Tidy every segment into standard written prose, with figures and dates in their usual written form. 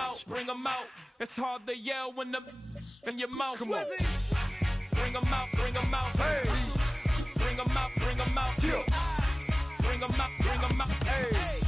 out, bring them out. It's hard to yell when the in your mouth. Come on. Bring them out, bring them out. Hey. Bring them out, bring them out. Yeah. Bring them out, bring them out. Hey.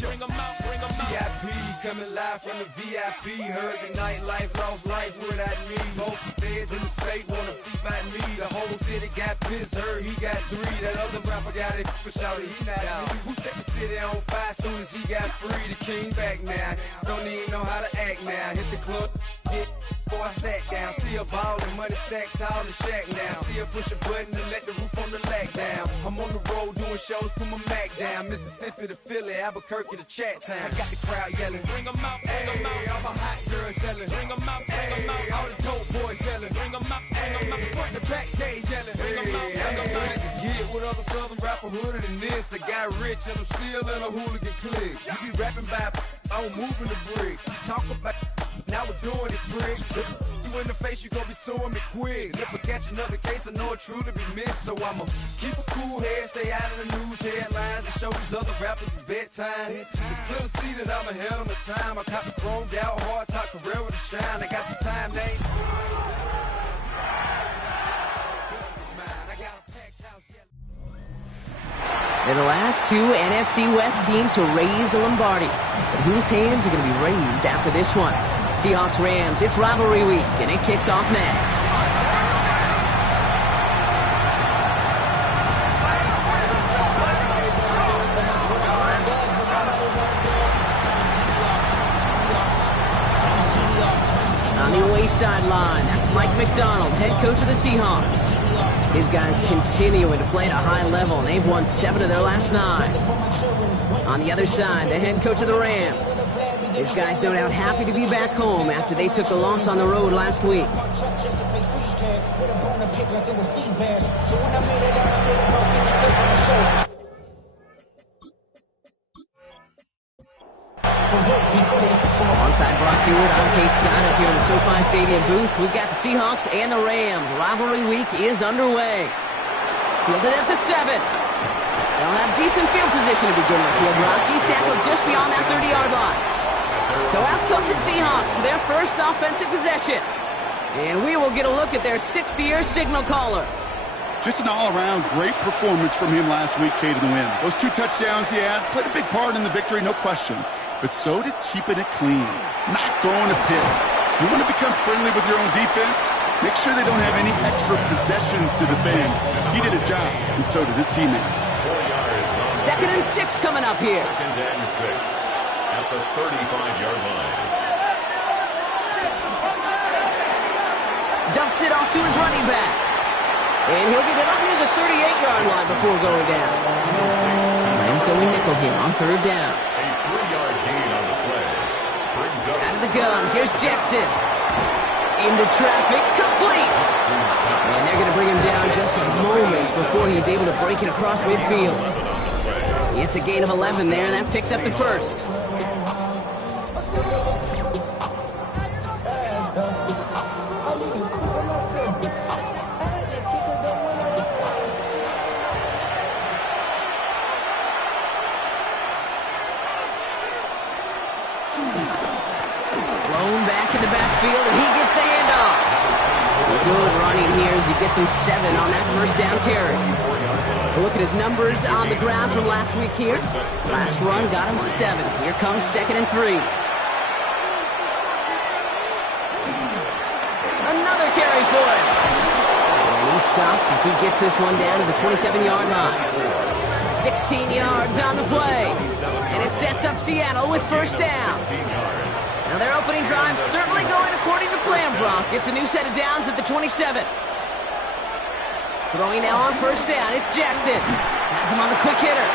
Bring them out, bring them out. VIP coming live from the VIP. Heard the nightlife, lost life without me. Both the feds in the state wanna see by me. The whole city got pissed, heard he got 3. That other rapper got it, but shouted he not out. Who set the city on fire soon as he got free? The king back now, don't even know how to act now. Hit the club, get before I sat down. Still ballin', money stacked tall in shack now. Still push a button to let the roof on the lag down. I'm on the road doing shows, put my Mac down. Mississippi to Philly, Albuquerque to Chat Town. I got the crowd yelling, bring them out, bring them out. All my hot girls yelling, bring them out, bring them out. All the dope boys yelling, bring them out, bring them out. Front the back gate yelling, bring them out, bring them out. Get with other southern rapper hooded than this. I got rich and I'm still in a hooligan clique. You be rapping by, I'm moving the brick. Talk about, now we're doing it, prick. You in the face, you gon' be suing me quick. If I catch another case, I know it truly be missed. So I'ma keep a cool head, stay out of the news headlines, and show these other rappers it's bedtime. It's clear to see that I'm ahead of my time. I caught the chromed out, hard top career with a shine. I got some time, they They're the last two NFC West teams to raise the Lombardi. But whose hands are going to be raised after this one? Seahawks-Rams, it's rivalry week, and it kicks off next. On the away sideline, that's Mike McDonald, head coach of the Seahawks. His guys continuing to play at a high level, and they've won 7 of their last 9. On the other side, the head coach of the Rams. His guys no doubt happy to be back home after they took a loss on the road last week. Alongside Brock Hewitt, I'm Kate Scott up here in the SoFi Stadium booth. We've got the Seahawks and the Rams. Rivalry week is underway. Fielded at the 7. They'll have decent field position to begin with. Field Rockies tackled just beyond that 30-yard line. So out come the Seahawks for their first offensive possession. And we will get a look at their 6th-year signal caller. Just an all-around great performance from him last week, Kate, in the win. Those 2 touchdowns he had played a big part in the victory, no question. But so did keeping it clean, not throwing a pick. You want to become friendly with your own defense? Make sure they don't have any extra possessions to defend. He did his job, and so did his teammates. 2nd and 6 coming up here. 2nd and 6 at the 35-yard line. Dumps it off to his running back. And he'll get it up near the 38-yard line before going down. Rams going nickel here on 3rd down. A 3-yard gain on the play. Brings up out of the gun. Here's Jackson. Into traffic. Complete. And they're going to bring him down just a moment before he's able to break it across midfield. It's a gain of 11 there, and that picks up the first. Back in the backfield, and he gets the handoff. So good running here as he gets him 7 on that first down carry. Look at his numbers on the ground from last week here. Last run got him 7. Here comes 2nd and 3. Another carry for him. And he's stopped as he gets this one down to the 27-yard line. 16 yards on the play. And it sets up Seattle with first down. Now their opening drive certainly going according to plan, Brock. It's a new set of downs at the 27. Throwing now on first down, it's Jackson. Has him on the quick hitter.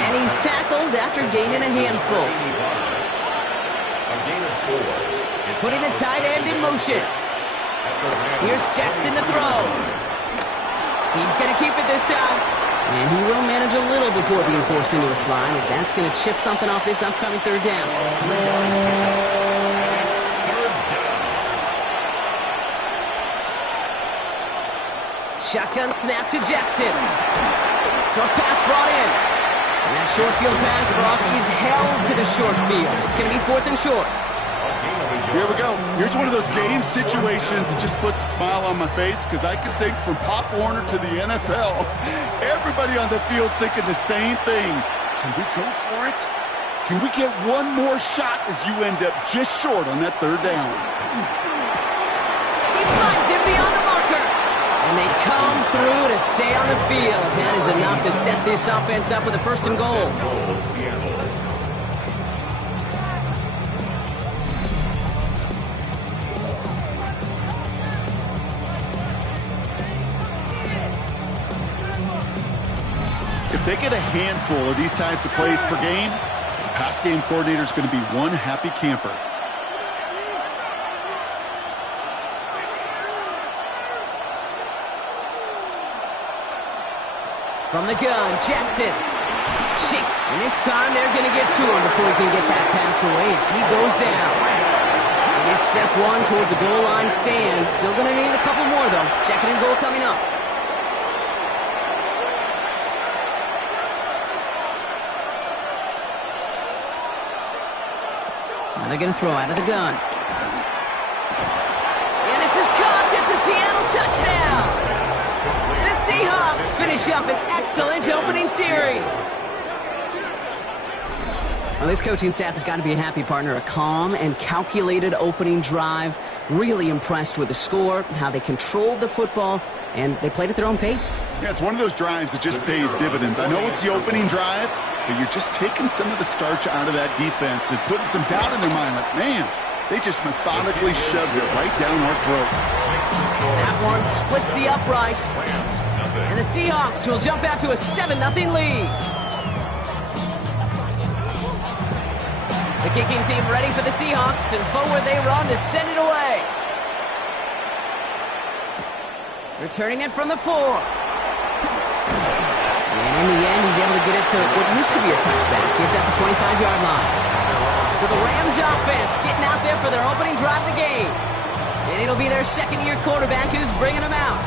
And he's tackled after gaining a handful. Putting the tight end in motion. Here's Jackson to throw. He's going to keep it this time. And he will manage a little before being forced into a slide, as that's going to chip something off this upcoming 3rd down. Shotgun snap to Jackson. Short pass brought in. And that short field pass, Brock, is held to the short field. It's going to be 4th and short. Here we go. Here's one of those game situations that just puts a smile on my face because I can think from Pop Warner to the NFL, everybody on the field's thinking the same thing. Can we go for it? Can we get one more shot as you end up just short on that 3rd down? He finds him beyond the marker. And they come through to stay on the field. That is enough to set this offense up with a 1st and goal. If they get a handful of these types of plays per game, the pass game coordinator is going to be one happy camper. From the gun, Jackson shakes. And this time they're going to get to him before he can get that pass away as he goes down. And it's step 1 towards the goal line stand. Still going to need a couple more, though. 2nd and goal coming up. Now they're going to throw out of the gun. And this is caught. It's a Seattle touchdown. The Seahawks finish up an excellent opening series. Well, this coaching staff has got to be a happy partner. A calm and calculated opening drive. Really impressed with the score, how they controlled the football, and they played at their own pace. Yeah, it's one of those drives that just pays dividends. I know it's the opening drive, but you're just taking some of the starch out of that defense and putting some doubt in their mind. Like, man, they just methodically shoved it right down our throat. That one splits the uprights. And the Seahawks will jump out to a 7-0 lead. The kicking team ready for the Seahawks, and forward they run to send it away. Returning it from the 4. And in the end, he's able to get it to what used to be a touchback. It's at the 25-yard line. So the Rams offense getting out there for their opening drive of the game. And it'll be their 2nd-year quarterback who's bringing them out.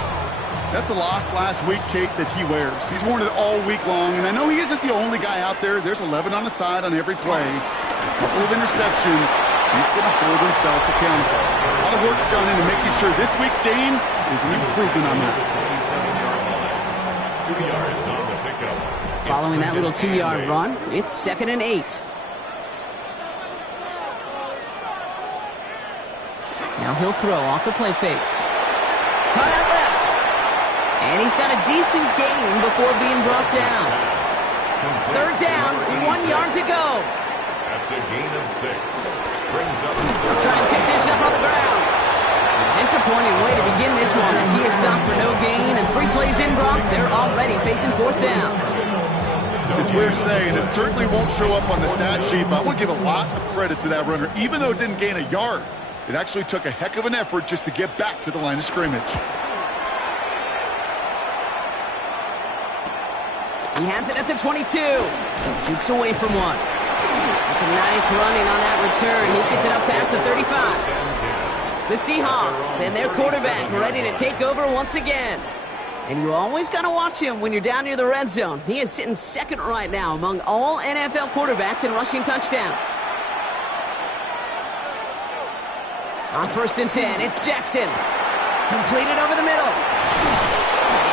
That's a loss last week, Kate, that he wears. He's worn it all week long, and I know he isn't the only guy out there. There's 11 on the side on every play. A couple of interceptions. He's going to hold himself accountable. A lot of work's gone into making sure this week's game is an improvement on that. 2 yards on the pickup. Following that little 2-yard run, it's 2nd and 8. Now he'll throw off the play fake. Cut out left. And he's got a decent gain before being brought down. 3rd down, 1 yard to go. That's a gain of 6. Brings up. He'll try and pick this up on the ground. A disappointing way to begin this one as he is stopped for no gain. And 3 plays in, Brock, they're already facing 4th down. It's weird to say, and it certainly won't show up on the stat sheet, but I want to give a lot of credit to that runner. Even though it didn't gain a yard, it actually took a heck of an effort just to get back to the line of scrimmage. He has it at the 22. Jukes away from one. It's a nice running on that return. He gets it up past the 35. The Seahawks and their quarterback ready to take over once again. And you always got to watch him when you're down near the red zone. He is sitting 2nd right now among all NFL quarterbacks in rushing touchdowns. On 1st and 10, it's Jackson. Completed over the middle.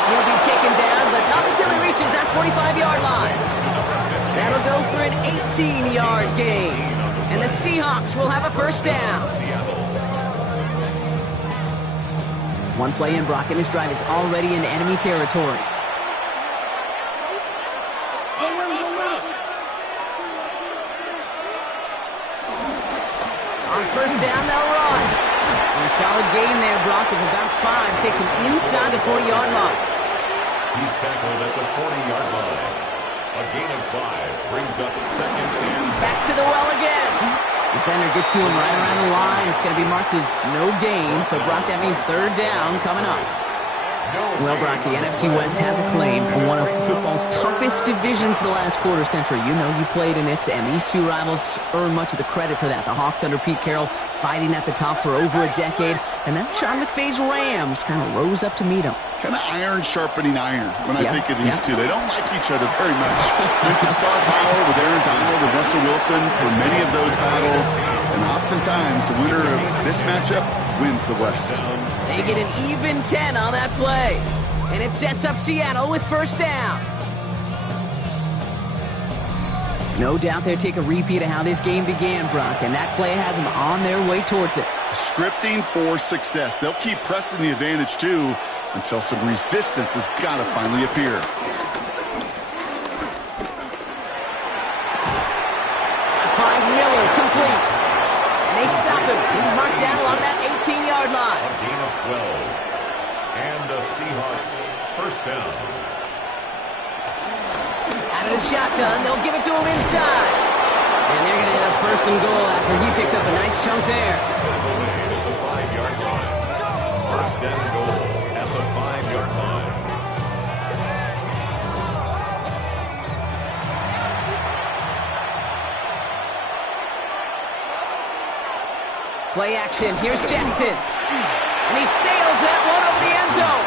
And he'll be taken down, but not until he reaches that 45-yard line. That'll go for an 18-yard gain. And the Seahawks will have a 1st down. One play in, Brock, and his drive is already in enemy territory. On 1st down, they'll run. And a solid gain there, Brock, of about 5. Takes him inside the 40-yard line. He's tackled at the 40-yard line. A gain of 5 brings up 2nd and back to the well again. Defender gets to him right around the line. It's going to be marked as no gain. So, Brock, that means 3rd down coming up. Well, Brock, the NFC West has a claim for one of football's toughest divisions the last quarter century. You know you played in it, and these two rivals earn much of the credit for that. The Hawks under Pete Carroll fighting at the top for over a decade, and then Sean McVay's Rams kind of rose up to meet him. Kind of iron sharpening iron when I think of these two. They don't like each other very much. Been some star power with Aaron Donald and Russell Wilson for many of those battles, and oftentimes the winner of this matchup wins the West. They get an even 10 on that play, and it sets up Seattle with first down. No doubt they'll take a repeat of how this game began, Brock, and that play has them on their way towards it. Scripting for success. They'll keep pressing the advantage, too, until some resistance has got to finally appear. Finds Miller, complete. And they stop him. He's marked down along that 18-yard line. A gain of 12. And the Seahawks first down. Out of the shotgun, they'll give it to him inside. And they're going to have first and goal after he picked up a nice chunk there. At the 5-yard line. First and goal at the 5-yard line. Play action. Here's Jensen. And he sails that one over the end zone.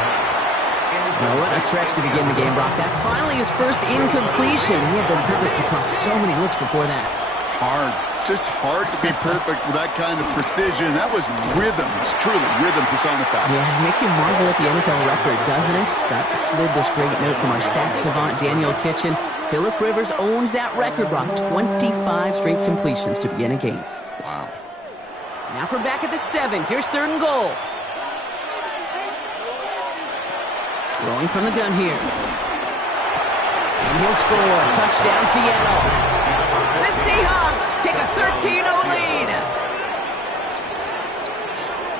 Well, what a stretch to begin the game, Brock. That finally his first incompletion. He had been perfect across so many looks before that. Hard. It's just hard to be perfect with that kind of precision. That was rhythm. It's truly rhythm personified. Yeah, it makes you marvel at the NFL record, doesn't it? Scott slid this great note from our stats savant, Daniel Kitchen. Phillip Rivers owns that record, Brock. 25 straight completions to begin a game. Wow. Now for back at the 7. Here's third and goal. Throwing from the gun here. And he'll score. Touchdown, Seattle. The Seahawks take a 13-0 lead.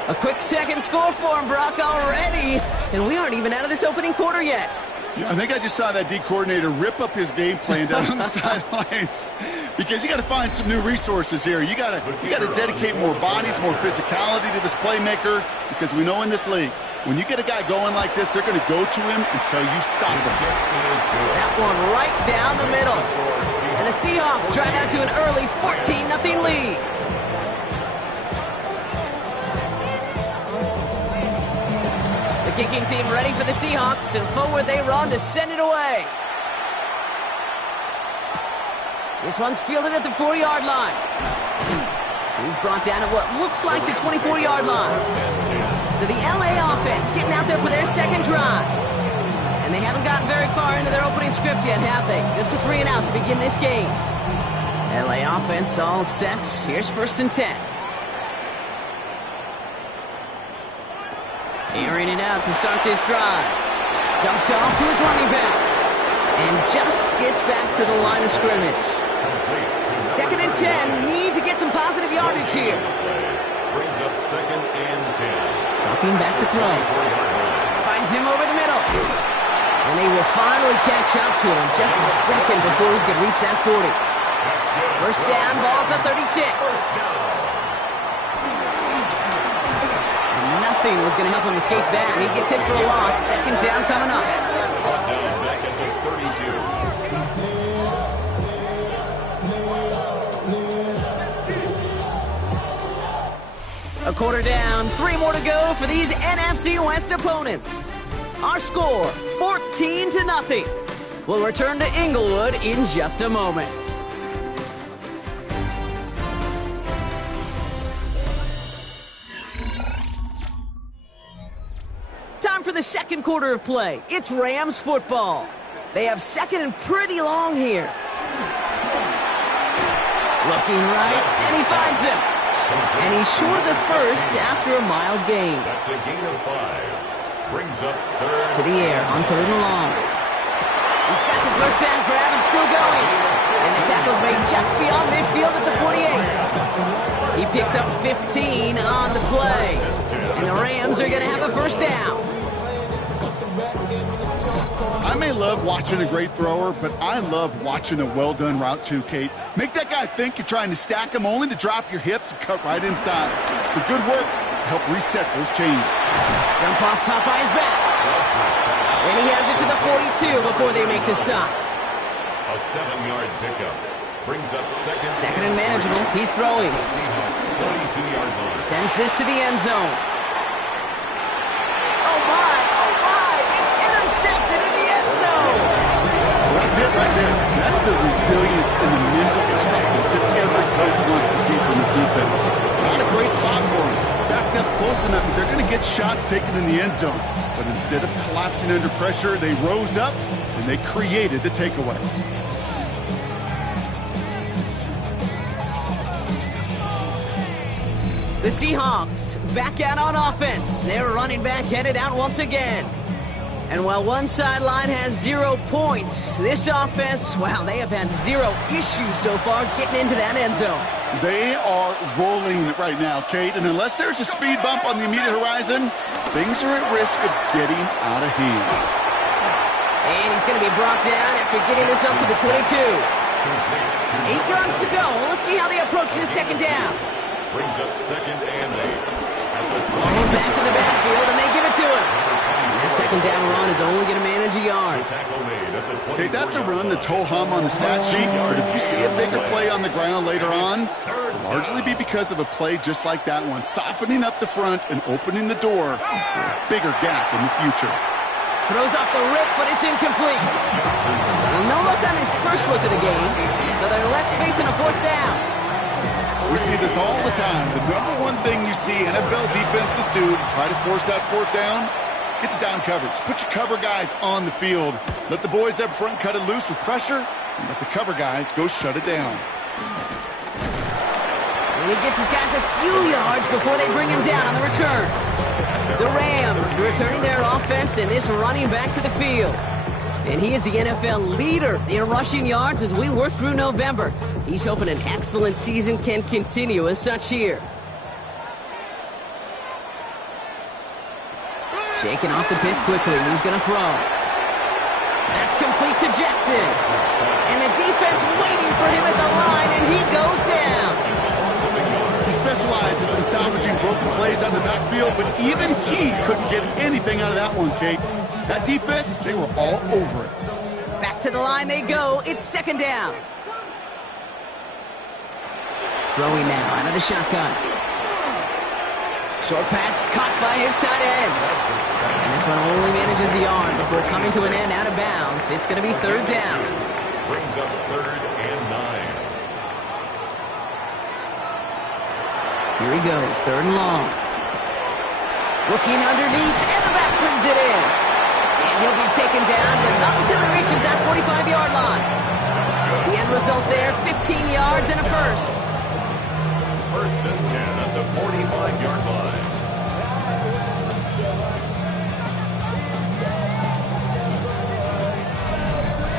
A quick second score for him, Brock, already. And we aren't even out of this opening quarter yet. I think I just saw that D coordinator rip up his game plan down on the sidelines, because you got to find some new resources here. You got to dedicate more bodies, more physicality to this playmaker, because we know in this league, when you get a guy going like this, they're going to go to him until you stop him. That one right down the middle. And the Seahawks drive out to an early 14-0 lead. The kicking team ready for the Seahawks, and forward they run to send it away. This one's fielded at the 4-yard line. He's brought down at what looks like the 24-yard line. So the LA offense getting out there for their second drive. And they haven't gotten very far into their opening script yet, have they? Just a 3 and out to begin this game. LA offense all set. Here's first and 10. Airing it out to start this drive. Dumped off to his running back. And just gets back to the line of scrimmage. Second and 10. Need to get some positive yardage here. Brings up second and 10. Dropping back to throw. Finds him over the middle. And they will finally catch up to him just a second before he could reach that 40. First down, ball at the 36. And nothing was going to help him escape that. And he gets hit for a loss. Second down coming up. Down back at the 32. A quarter down, 3 more to go for these NFC West opponents. Our score, 14-0. We'll return to Inglewood in just a moment. Time for the second quarter of play. It's Rams football. They have second and pretty long here. Looking right, and he finds him. And he's short of the first after a mild gain. That's a gain of 5. Brings up third. To the air on third and long. He's got the first down grab and still going. And the tackle's made just beyond midfield at the 48. He picks up 15 on the play. And the Rams are going to have a first down. I may love watching a great thrower, but I love watching a well-done route too, Kate. Make that guy think you're trying to stack him only to drop your hips and cut right inside. It's a good work to help reset those chains. Jump off caught by his back. And he has it to the 42 before they make the stop. A 7-yard pickup. Brings up second. Second and manageable. He's throwing. The Seahawks 22-yard line. Sends this to the end zone. Oh my, it's intercepted in the end zone. That's it right there. That's the resilience and the mental toughness that every coach wants to see from his defense. Not a great spot for him. Backed up close enough that they're going to get shots taken in the end zone. But instead of collapsing under pressure, they rose up and they created the takeaway. The Seahawks back out on offense. Their running back headed out once again. And while one sideline has 0 points, this offense, wow, they have had 0 issues so far getting into that end zone. They are rolling right now, Kate, and unless there's a speed bump on the immediate horizon, things are at risk of getting out of hand. And he's going to be brought down after getting this up to the 22. 8 yards to go. Let's see how they approach this second down. Brings up second and 8. Back in the backfield, and they give it to him. That second down run is only going to manage a yard. Okay, that's a run that's ho-hum on the stat sheet, but if you see a bigger play on the ground later on, it'll largely be because of a play just like that one, softening up the front and opening the door for a bigger gap in the future. Throws off the rip, but it's incomplete. Well, no look on his first look of the game, so they're left facing a fourth down. We see this all the time. The number one thing you see NFL defenses do to try to force that fourth down, gets down coverage. Put your cover guys on the field. Let the boys up front cut it loose with pressure, and let the cover guys go shut it down. And he gets his guys a few yards before they bring him down on the return. The Rams returning their offense and this running back to the field. And he is the NFL leader in rushing yards as we work through November. He's hoping an excellent season can continue as such here. Shaking off the pit quickly, and he's going to throw. That's complete to Jackson. And the defense waiting for him at the line, and he goes down. He specializes in salvaging broken plays out of the backfield, but even he couldn't get anything out of that one, Kate. That defense, they were all over it. Back to the line they go. It's second down. Throwing now out of the shotgun. Short pass caught by his tight end. And this one only manages a yard before coming to an end out of bounds. It's going to be third down. Brings up third and 9. Here he goes, third and long. Looking underneath, and the back brings it in. And he'll be taken down, but not until he reaches that 45-yard line. The end result there, 15 yards and a first. First and 10 at the 45-yard line.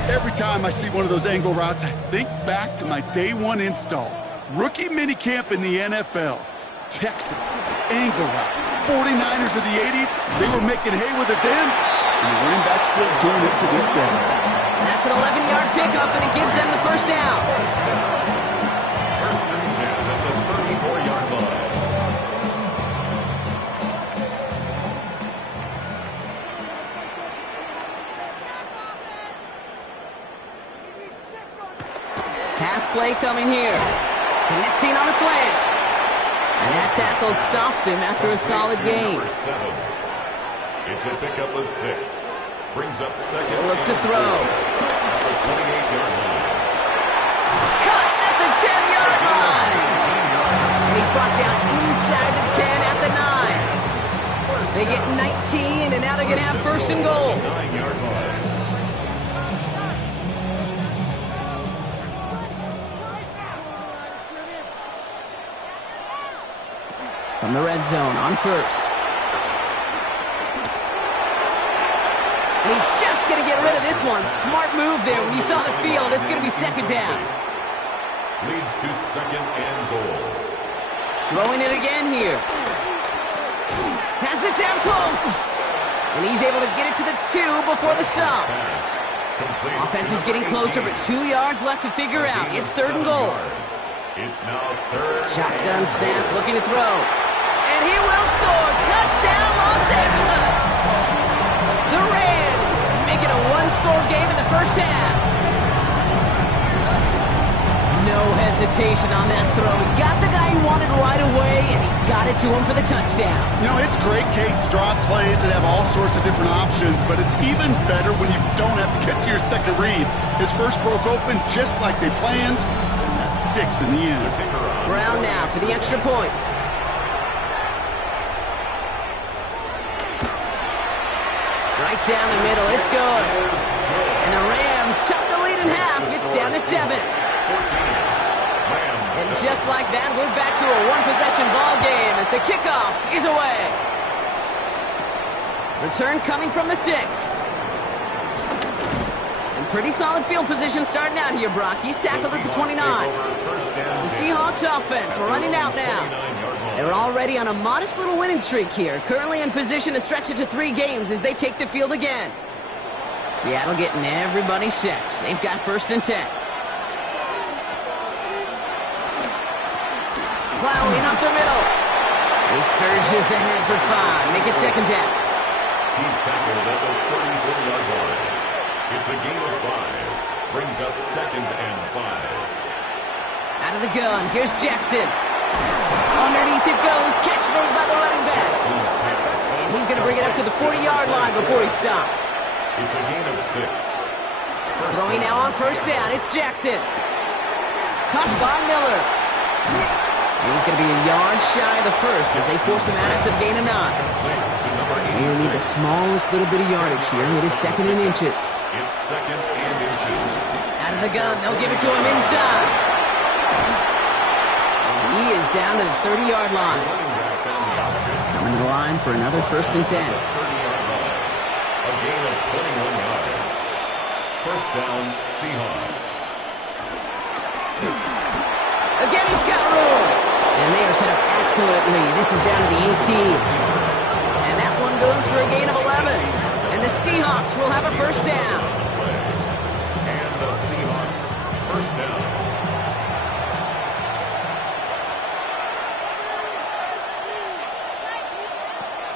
Every time I see one of those angle routes, I think back to my day one install. Rookie minicamp in the NFL. Texas, angle route. 49ers of the 80s, they were making hay with it then, and the running back's still doing it to this day. That's an 11-yard pickup, and it gives them the first down. First and 10 at the 34-yard line. Pass play coming here. Connecting on a slant. And that tackle stops him after a solid gain. Number 7. It's a pickup of 6. Brings up second. Look to throw. At the 28-yard line. Cut at the 10-yard line. And he's brought down inside the 10 at the 9. They get 19, and now they're going to have first and goal. 9-yard line. From the red zone on first. And he's just going to get rid of this one. Smart move there. When you saw the field, it's going to be second down. Leads to second and goal. Throwing it again here. Has it down close. And he's able to get it to the 2 before the stop. Offense is getting closer, but 2 yards left to figure out. It's third and goal. It's now third. Shotgun snap, looking to throw. And he will score. Touchdown, Los Angeles. The Rams make it a one-score game in the first half. No hesitation on that throw. He got the guy he wanted right away. it to him for the touchdown. You know, it's great, Kate, to draw plays and have all sorts of different options, but it's even better when you don't have to get to your second read. His first broke open just like they planned. That's 6 in the end. Brown now for the extra point. Right down the middle, it's good. And the Rams chop the lead in half. It's down to 7. And just like that, we're back to a one-possession ball game as the kickoff is away. Return coming from the 6. And pretty solid field position starting out here, Brock. He's tackled at the 29. The Seahawks offense running out now. They're already on a modest little winning streak here. Currently in position to stretch it to 3 games as they take the field again. Seattle getting everybody set. They've got 1st and 10. Plowing up the middle. He surges ahead for 5. Make it 2nd down. He's tackled at the 34-yard line. It's a gain of 5. Brings up 2nd and 5. Out of the gun. Here's Jackson. Underneath it goes. Catch made by the running back. And he's going to bring it up to the 40-yard line before he stopped. It's a gain of 6. Throwing now on 1st down. It's Jackson. Caught by Miller. And he's going to be a yard shy of the 1st as they force him out after the gain of 9. We need the smallest little bit of yardage here. It is 2nd and inches. It's 2nd and inches. Out of the gun. They'll give it to him inside. And he is down to the 30-yard line. Coming to the line for another 1st and 10. A gain of 21 yards. 1st down, Seahawks. Again, he's got room. And they are set up excellently. This is down to the 18. And that one goes for a gain of 11. And the Seahawks will have a 1st down. And the Seahawks, 1st down.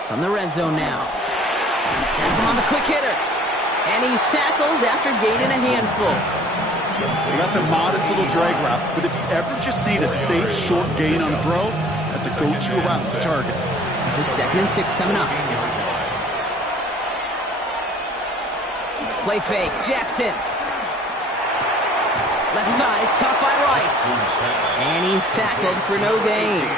From the red zone now. Has him on the quick hitter. And he's tackled after gaining a handful. Well, that's a modest little drag route, but if you ever just need a safe, short gain on a throw, that's a go-to route to target. This is 2nd and 6 coming up. Play fake, Jackson. Left side, it's caught by Rice. And he's tackled for no gain.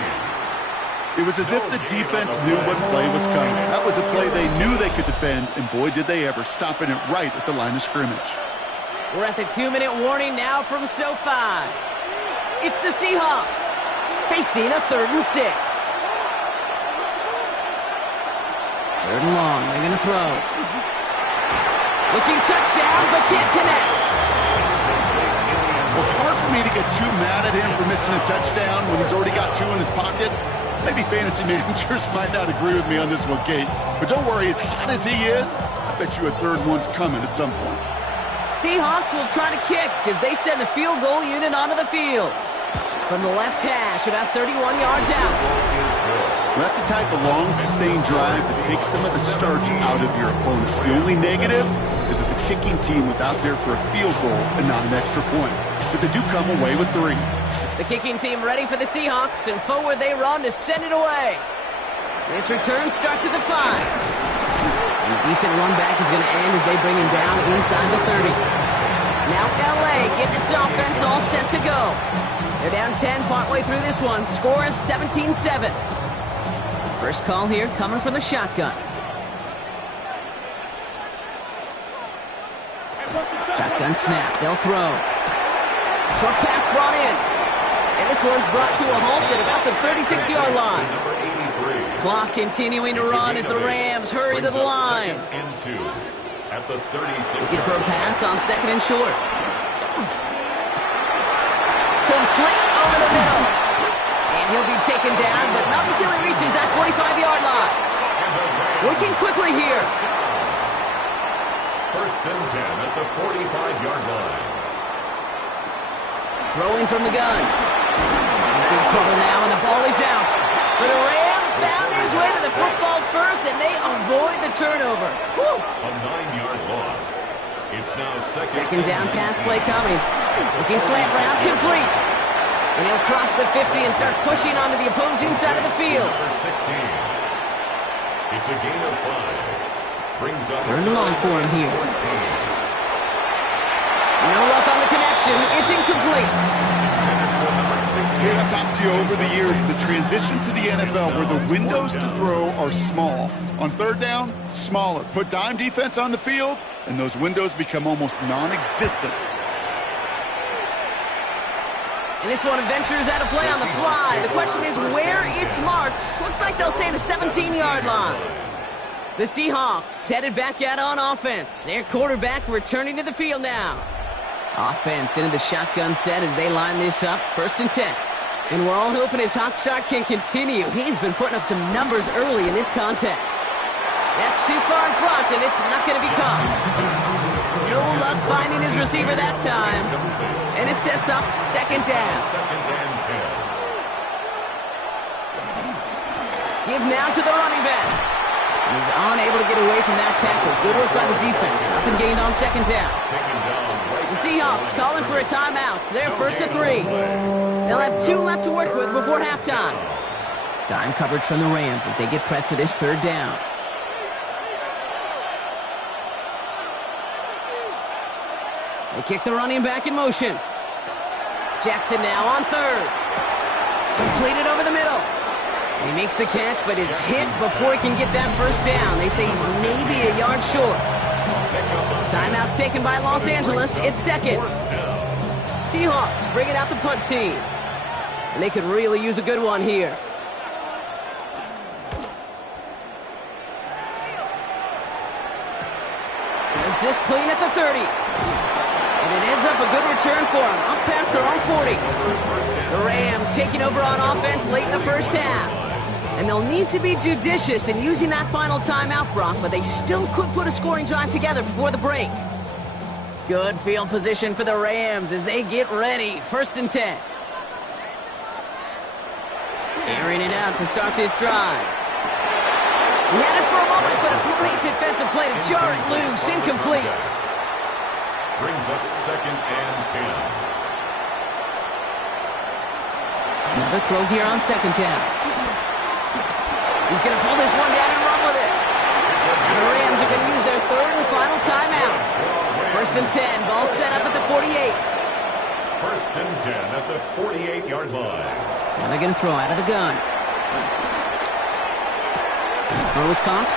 It was as if the defense knew what play was coming. That was a play they knew they could defend, and boy, did they ever, stopping it right at the line of scrimmage. We're at the 2-minute warning now from SoFi. It's the Seahawks facing a 3rd and 6. 3rd and long, they're going to throw. Looking touchdown, but can't connect. Well, it's hard for me to get too mad at him for missing a touchdown when he's already got 2 in his pocket. Maybe fantasy managers might not agree with me on this one, Kate. But don't worry, as hot as he is, I bet you a 3rd one's coming at some point. Seahawks will try to kick as they send the field goal unit onto the field. From the left hash, about 31 yards out. Well, that's the type of long, sustained drive that takes some of the starch out of your opponent. The only negative is that the kicking team was out there for a field goal and not an extra point. But they do come away with 3. The kicking team ready for the Seahawks, and forward they run to send it away. This return starts at the 5. And a decent run back is going to end as they bring him down inside the 30. Now L.A. getting its offense all set to go. They're down 10 partway through this one. Score is 17-7. First call here coming from the shotgun. Shotgun snap. They'll throw. Short pass brought in. And this one's brought to a halt at about the 36-yard line. Clock continuing to run as the Rams hurry to the line. At the 36. Looking for a pass on 2nd and short. Complete over the middle. And he'll be taken down, but not until he reaches that 45-yard line. Working quickly here. 1st and 10 at the 45-yard line. Throwing from the gun. Big trouble now, and the ball is out. But a Ram found his way to the football first, and they avoid the turnover. Whew. A 9-yard loss. It's now 2nd down pass play coming. Looking slant route complete. And he'll cross the 50 and start pushing onto the opposing side of the field. Number 16. It's a gain of 5. Brings up Third and long for him here. 14. No luck on the connection. It's incomplete. I've talked to you over the years, the transition to the NFL where the windows to throw are small. On third down, smaller. Put dime defense on the field, and those windows become almost non-existent. And this one ventures out of play on the fly. The question is where it's marked. Looks like they'll say the 17-yard line. The Seahawks headed back out on offense. Their quarterback returning to the field now. Offense into the shotgun set as they line this up. 1st and 10. And we're all hoping his hot start can continue. He's been putting up some numbers early in this contest. That's too far in front, and it's not going to be caught. No luck finding his receiver that time. And it sets up 2nd down. 2nd and 10. Give now to the running back. He's unable to get away from that tackle. Good work by the defense. Nothing gained on 2nd down. Taken down right. The Seahawks calling for a timeout. So they're 1st and 3. They'll have 2 left to work with before halftime. Dime coverage from the Rams as they get prepped for this 3rd down. They kick the running back in motion. Jackson now on 3rd. Completed over the middle. He makes the catch, but is hit before he can get that 1st down. They say he's maybe a yard short. Timeout taken by Los Angeles. It's 2nd. Seahawks bringing out the punt team. And they could really use a good one here. Is this clean at the 30? And it ends up a good return for him. Up past their own 40. The Rams taking over on offense late in the 1st half. And they'll need to be judicious in using that final timeout, Brock, but they still could put a scoring drive together before the break. Good field position for the Rams as they get ready. 1st and 10. Airing it out to start this drive. He had it for a moment, but a great defensive play to jar it loose. Incomplete. Brings up 2nd and 10. Another throw here on 2nd down. He's going to pull this one down and run with it. Now the Rams are going to use their 3rd and final timeout. 1st and 10. Ball set up at the 48. 1st and 10 at the 48-yard line. Now they're going to throw out of the gun. Throw is caught.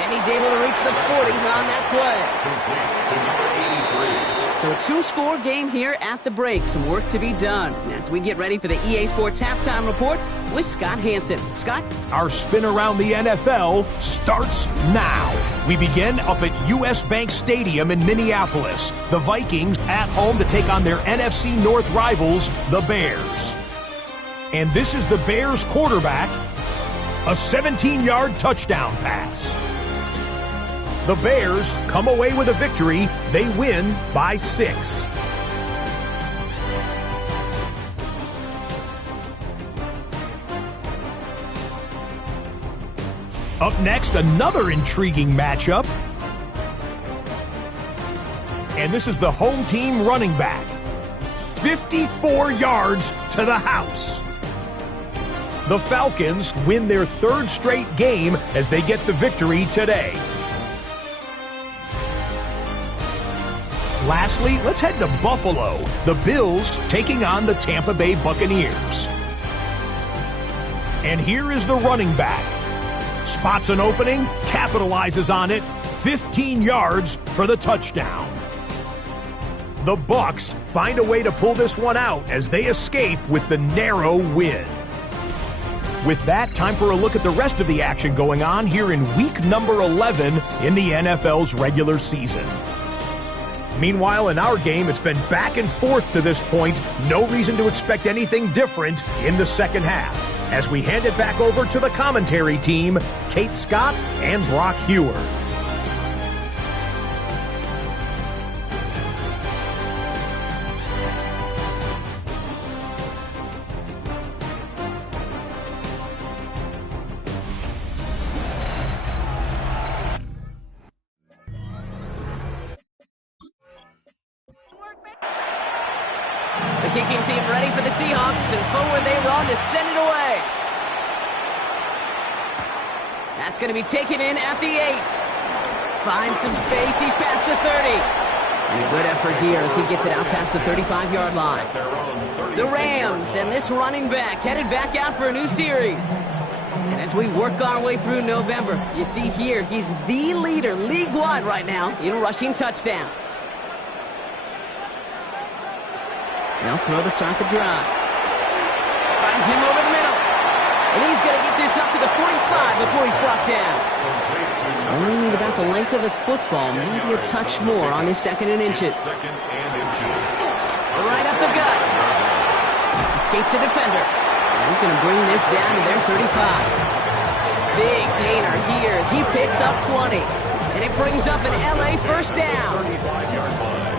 And he's able to reach the 40 on that play. Complete to number 83. So a 2-score game here at the break. Some work to be done as we get ready for the EA Sports Halftime Report with Scott Hansen. Scott? Our spin around the NFL starts now. We begin up at US Bank Stadium in Minneapolis. The Vikings at home to take on their NFC North rivals, the Bears. And this is the Bears quarterback, a 17-yard touchdown pass. The Bears come away with a victory. They win by 6. Up next, another intriguing matchup. And this is the home team running back. 54 yards to the house. The Falcons win their 3rd straight game as they get the victory today. Lastly, let's head to Buffalo. The Bills taking on the Tampa Bay Buccaneers. And here is the running back. Spots an opening, capitalizes on it, 15 yards for the touchdown. The Bucs find a way to pull this one out as they escape with the narrow win. With that, time for a look at the rest of the action going on here in week number 11 in the NFL's regular season. Meanwhile, in our game, it's been back and forth to this point. No reason to expect anything different in the 2nd half. As we hand it back over to the commentary team, Kate Scott and Brock Hewer. kicking team ready for the Seahawks, and forward they run to send it away. That's going to be taken in at the 8. Finds some space. He's past the 30. And a good effort here as he gets it out past the 35-yard line. The Rams and this running back headed back out for a new series. And as we work our way through November, you see here he's the leader league-wide right now in rushing touchdowns. They'll throw to start the drive. Finds him over the middle. And he's going to get this up to the 45 before he's brought down. Only need about the length of the football, maybe a touch more on his 2nd and inches. Right up the gut. Escapes a defender. And he's going to bring this down to their 35. Big gainer here as he picks up 20. And it brings up an LA first down. 35-yard line.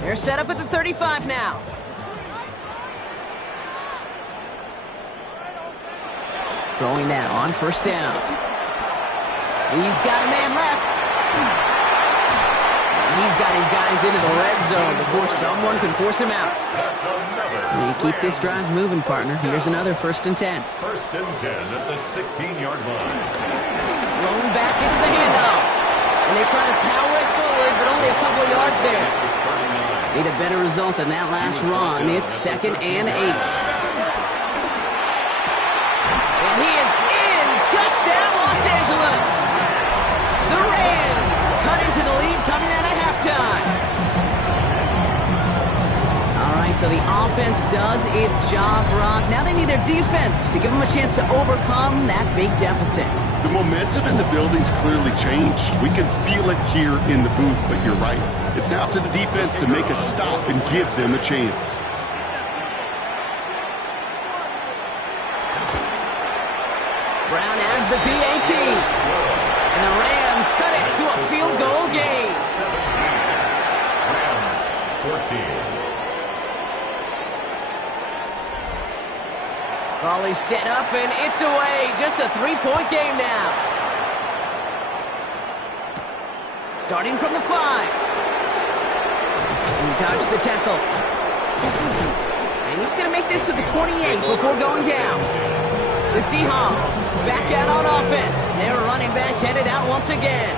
They're set up at the 35 now. Throwing now on first down. He's got a man left. And he's got his guys into the red zone before someone can force him out. That's another. You keep this drive moving, partner. Here's another 1st and 10. 1st and 10 at the 16-yard line. Thrown back, it's the handoff. And they try to power it forward, but only a couple of yards there. Need a better result than that last run. It's 2nd and 8. And he is in. Touchdown, Los Angeles. The Rams cut into the lead coming out of halftime. All right, so the offense does its job, Brock. Now they need their defense to give them a chance to overcome that big deficit. The momentum in the building's clearly changed. We can feel it here in the booth, but you're right. It's now up to the defense to make a stop and give them a chance. Brown adds the PAT. And the Rams cut it to a field goal game. 17. Rams 14. Ball is set up and it's away. Just a 3-point game now. Starting from the 5. He dodged the tackle. And he's going to make this to the 28 before going down. The Seahawks back out on offense. Their running back headed out once again.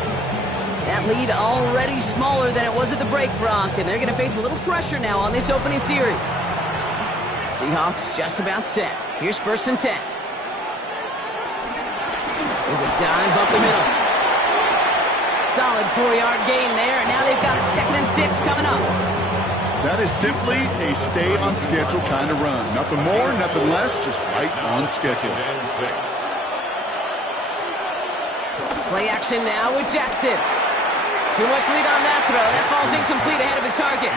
That lead already smaller than it was at the break, Brock, and they're going to face a little pressure now on this opening series. Seahawks just about set. Here's 1st and 10. There's a dive up the middle. Solid 4-yard gain there, and now they've got 2nd and 6 coming up. That is simply a stay-on-schedule kind of run. Nothing more, nothing less, just right on schedule. And 6. Play action now with Jackson. Too much lead on that throw. That falls incomplete ahead of his target.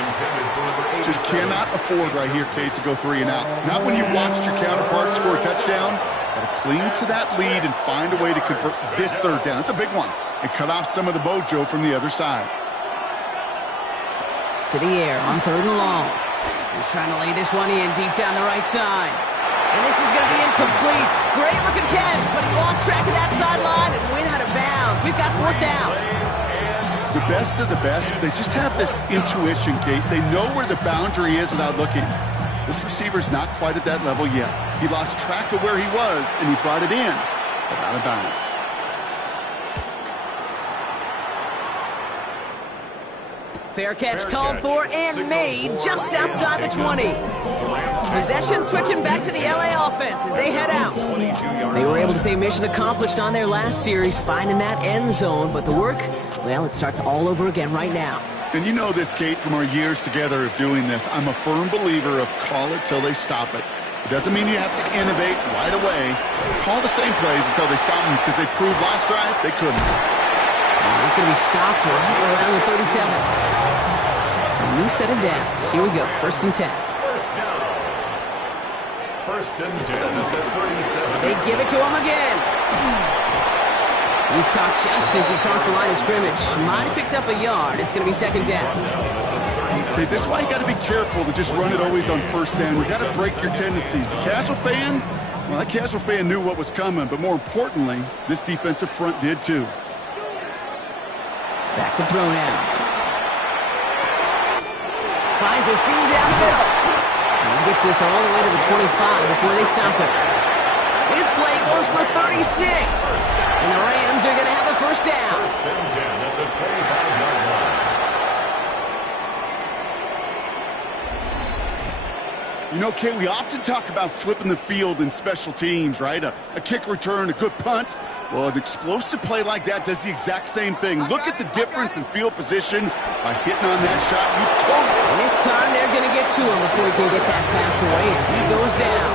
Just cannot afford right here, Kate, to go 3 and out. Not when you watched your counterpart score a touchdown. Got to cling to that lead and find a way to convert this 3rd down. It's a big one. And cut off some of the mojo from the other side. To the air on 3rd and long. He's trying to lay this one in deep down the right side. And this is going to be incomplete. Great looking catch, but he lost track of that sideline and went out of bounds. We've got 4th down. The best of the best, they just have this intuition, Kate. They know where the boundary is without looking. This receiver's not quite at that level yet. He lost track of where he was, and he brought it in, but out of bounds. Fair catch called for and made just outside the 20. Possession switching back to the LA offense as they head out. They were able to say mission accomplished on their last series, finding that end zone, but the work, well, it starts all over again right now. And you know this, Kate, from our years together of doing this. I'm a firm believer of call it till they stop it. It doesn't mean you have to innovate right away. Call the same plays until they stop them, because they proved last drive they couldn't. He's going to be stopped right around the 37. So a new set of downs. Here we go. 1st and 10. First and 10 at the 37. They give it to him again. He's caught just as he crossed the line of scrimmage. Might have picked up a yard. It's going to be 2nd down. Okay, this is why you got to be careful to just run it always on 1st down. You got to break your tendencies. The casual fan, Well, that casual fan knew what was coming, but more importantly, this defensive front did too. Back to throw now. Finds a seam down the middle. And he gets this all the way to the 25 before they stop it. This play goes for 36. And the Rams are going to have a first down. First and 10 at the 25-yard line. You know, Kay, we often talk about flipping the field in special teams, right? A kick return, a good punt. Well, an explosive play like that does the exact same thing. Look at the difference in field position by hitting on that shot. You've told it. And this time they're going to get to him before he can get that pass away as he goes down.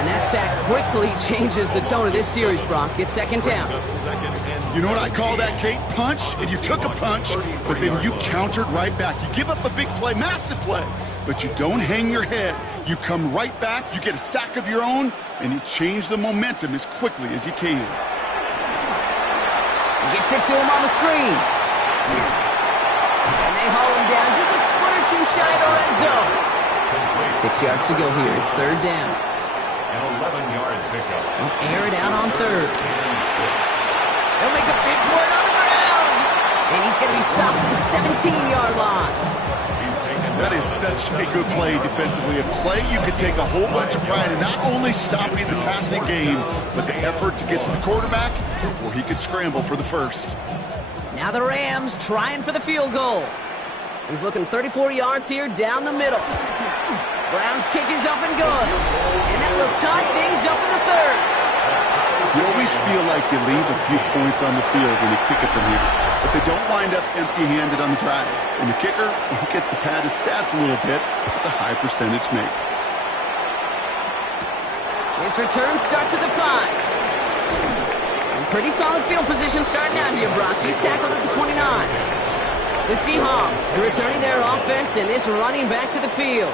And that sack quickly changes the tone of this series, Brock. It's second down. You know what I call that, Kate? Punch. And you took a punch, but then you countered right back. You give up a big play, massive play, but you don't hang your head. You come right back, you get a sack of your own, and you change the momentum as quickly as you can. Gets it to him on the screen. And they haul him down just a foot or two shy of the red zone. 6 yards to go here. It's third down. An 11-yard pickup. They'll air it out on third. They'll make a big play on the ground. And he's going to be stopped at the 17-yard line. That is such a good play defensively. A play you could take a whole bunch of pride in not only stopping the passing game, but the effort to get to the quarterback before he could scramble for the first. Now the Rams trying for the field goal. He's looking 34 yards here down the middle. Brown's kick is up and good. And that will tie things up in the third. You always feel like you leave a few points on the field when you kick it from here, but they don't wind up empty-handed on the drive. And the kicker, he gets to pad his stats a little bit with a high percentage make. His return starts at the 5. And pretty solid field position starting out here, Brock. He's tackled at the 29. The Seahawks are returning their offense and this running back to the field.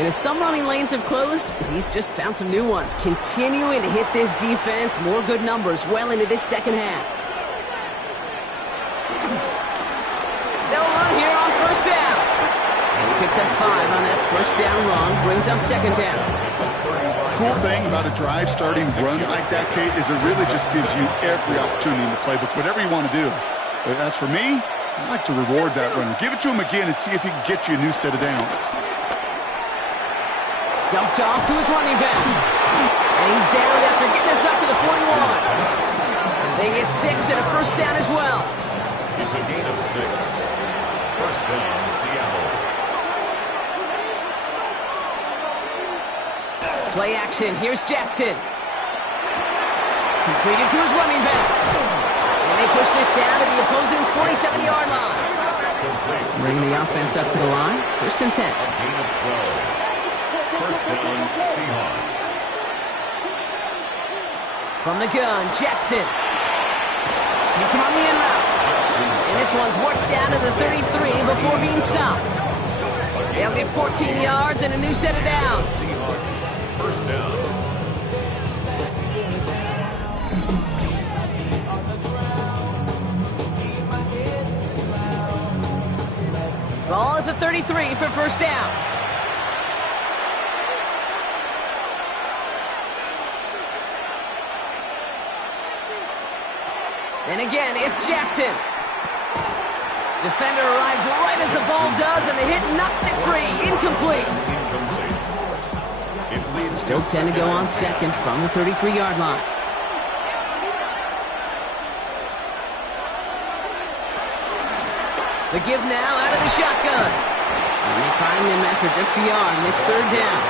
And as some running lanes have closed, he's just found some new ones, continuing to hit this defense, more good numbers well into this second half. They'll run here on first down. And he picks up 5 on that first down run, brings up second down. Cool thing about a drive starting run like that, Kate, is it really just gives you every opportunity in the playbook, whatever you want to do. But as for me, I like to reward that runner. Give it to him again and see if he can get you a new set of downs. Dumped off to his running back. And he's down after getting us up to the 41. They get 6 and a first down as well. It's a gain of 6. First down, Seattle. Play action. Here's Jackson. Completed to his running back. And they push this down to the opposing 47-yard line. Bringing the offense up to the line. First and 10. A gain of 12. First down, Seahawks. From the gun, Jackson. Hits him on the in route. And this one's worked down to the 33 before being stopped. They'll get 14 yards and a new set of downs. Seahawks, first down. Ball at the 33 for first down. And again, it's Jackson. Defender arrives right as the ball does, and the hit knocks it free. Incomplete. Still 10 to go on second from the 33-yard line. The give now out of the shotgun. And they find him after just a yard, and it's third down.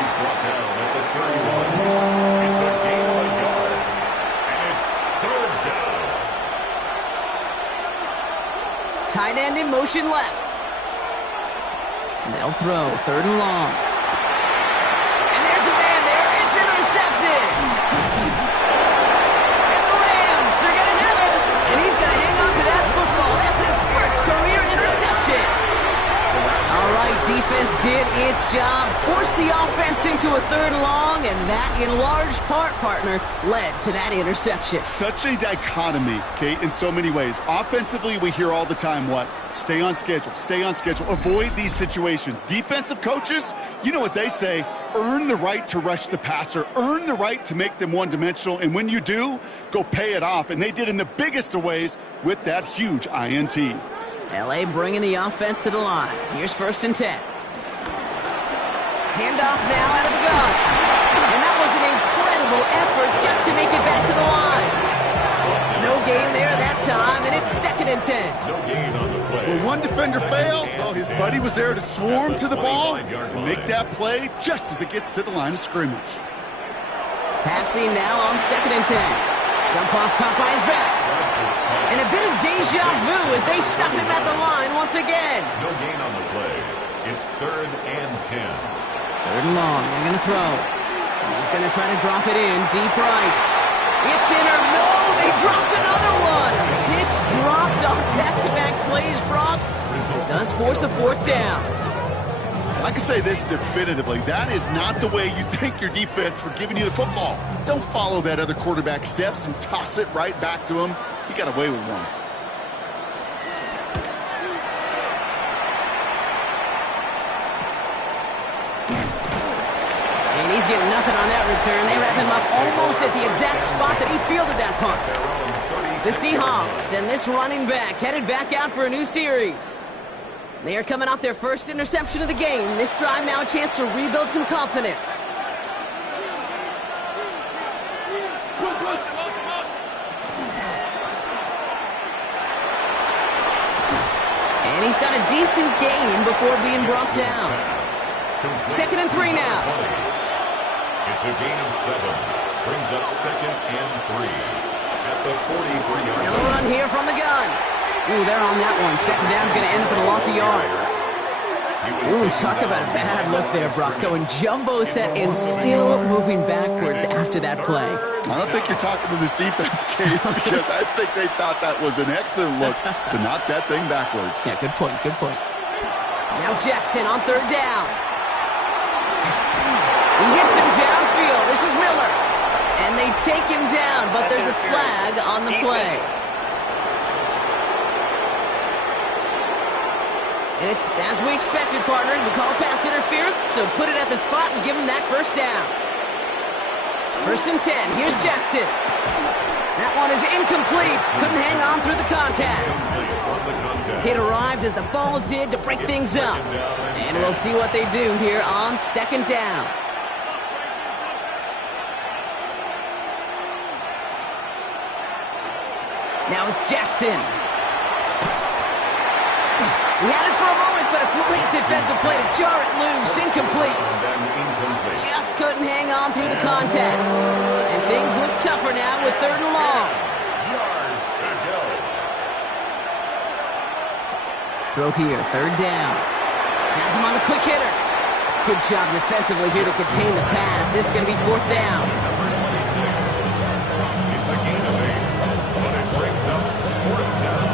He's brought down at the 31. It's a gain of a yard. Third down. Tight end in motion left. And they'll throw third and long. And there's a man there. It's intercepted. And the Rams are going to have it. And he's going to hang on to that football. That's his first career interception. All right, defense did its job. Forced the offense into a third and long, and that, in large part, partner, led to that interception. Such a dichotomy, Kate, in so many ways. Offensively, we hear all the time what? Stay on schedule, avoid these situations. Defensive coaches, you know what they say, earn the right to rush the passer, earn the right to make them one-dimensional, and when you do, go pay it off. And they did in the biggest of ways with that huge INT. L.A. bringing the offense to the line. Here's 1st and 10. Handoff now out of the gun. And that was an incredible effort just to make it back to the line. No gain there that time, and it's 2nd and 10. No gain on the play. When one defender failed, well, his buddy was there to swarm to the ball and make that play just as it gets to the line of scrimmage. Passing now on 2nd and 10. Jump off caught by his back. And a bit of deja vu as they stop him at the line once again. No gain on the play. It's 3rd and 10. 3rd and long. They're going to throw. He's going to try to drop it in deep right. It's in or no, they dropped another one. Picks dropped on back-to-back plays, Brock. It does force a 4th down. I can say this definitively. That is not the way you thank your defense for giving you the football. Don't follow that other quarterback steps and toss it right back to him. He got away with one. And he's getting nothing on that return. They wrap him up almost at the exact spot that he fielded that punt. The Seahawks and this running back headed back out for a new series. They are coming off their first interception of the game. This drive now a chance to rebuild some confidence. And he's got a decent gain before being brought down. 2nd and 3 now. It's a gain of 7. Brings up 2nd and 3 at the 43-yard line. Another run here from the gun. Ooh, they're on that one. 2nd down's going to end up in a loss of yards. Ooh, talk about a bad look there, Brock. Going jumbo set and still moving backwards after that play. I don't think you're talking to this defense, Kate, because I think they thought that was an excellent look to knock that thing backwards. Yeah, good point, good point. Now Jackson on 3rd down. He hits him downfield. This is Miller. And they take him down, but there's a flag on the play. And it's as we expected, partner. We call pass interference, so put it at the spot and give him that 1st down. 1st and 10. Here's Jackson. That one is incomplete. Couldn't hang on through the contact. It arrived as the ball did to break things up. And we'll see what they do here on 2nd down. Now it's Jackson. He had it for a moment, but a great defensive play to jar it loose. Incomplete. Just couldn't hang on through the contact. And things look tougher now with 3rd and long. Yards to go. Throw here, 3rd down. Has him on the quick hitter. Good job defensively here to contain the pass. This is going to be 4th down. Number 26. It's a gain of 8, but it brings up 4th down.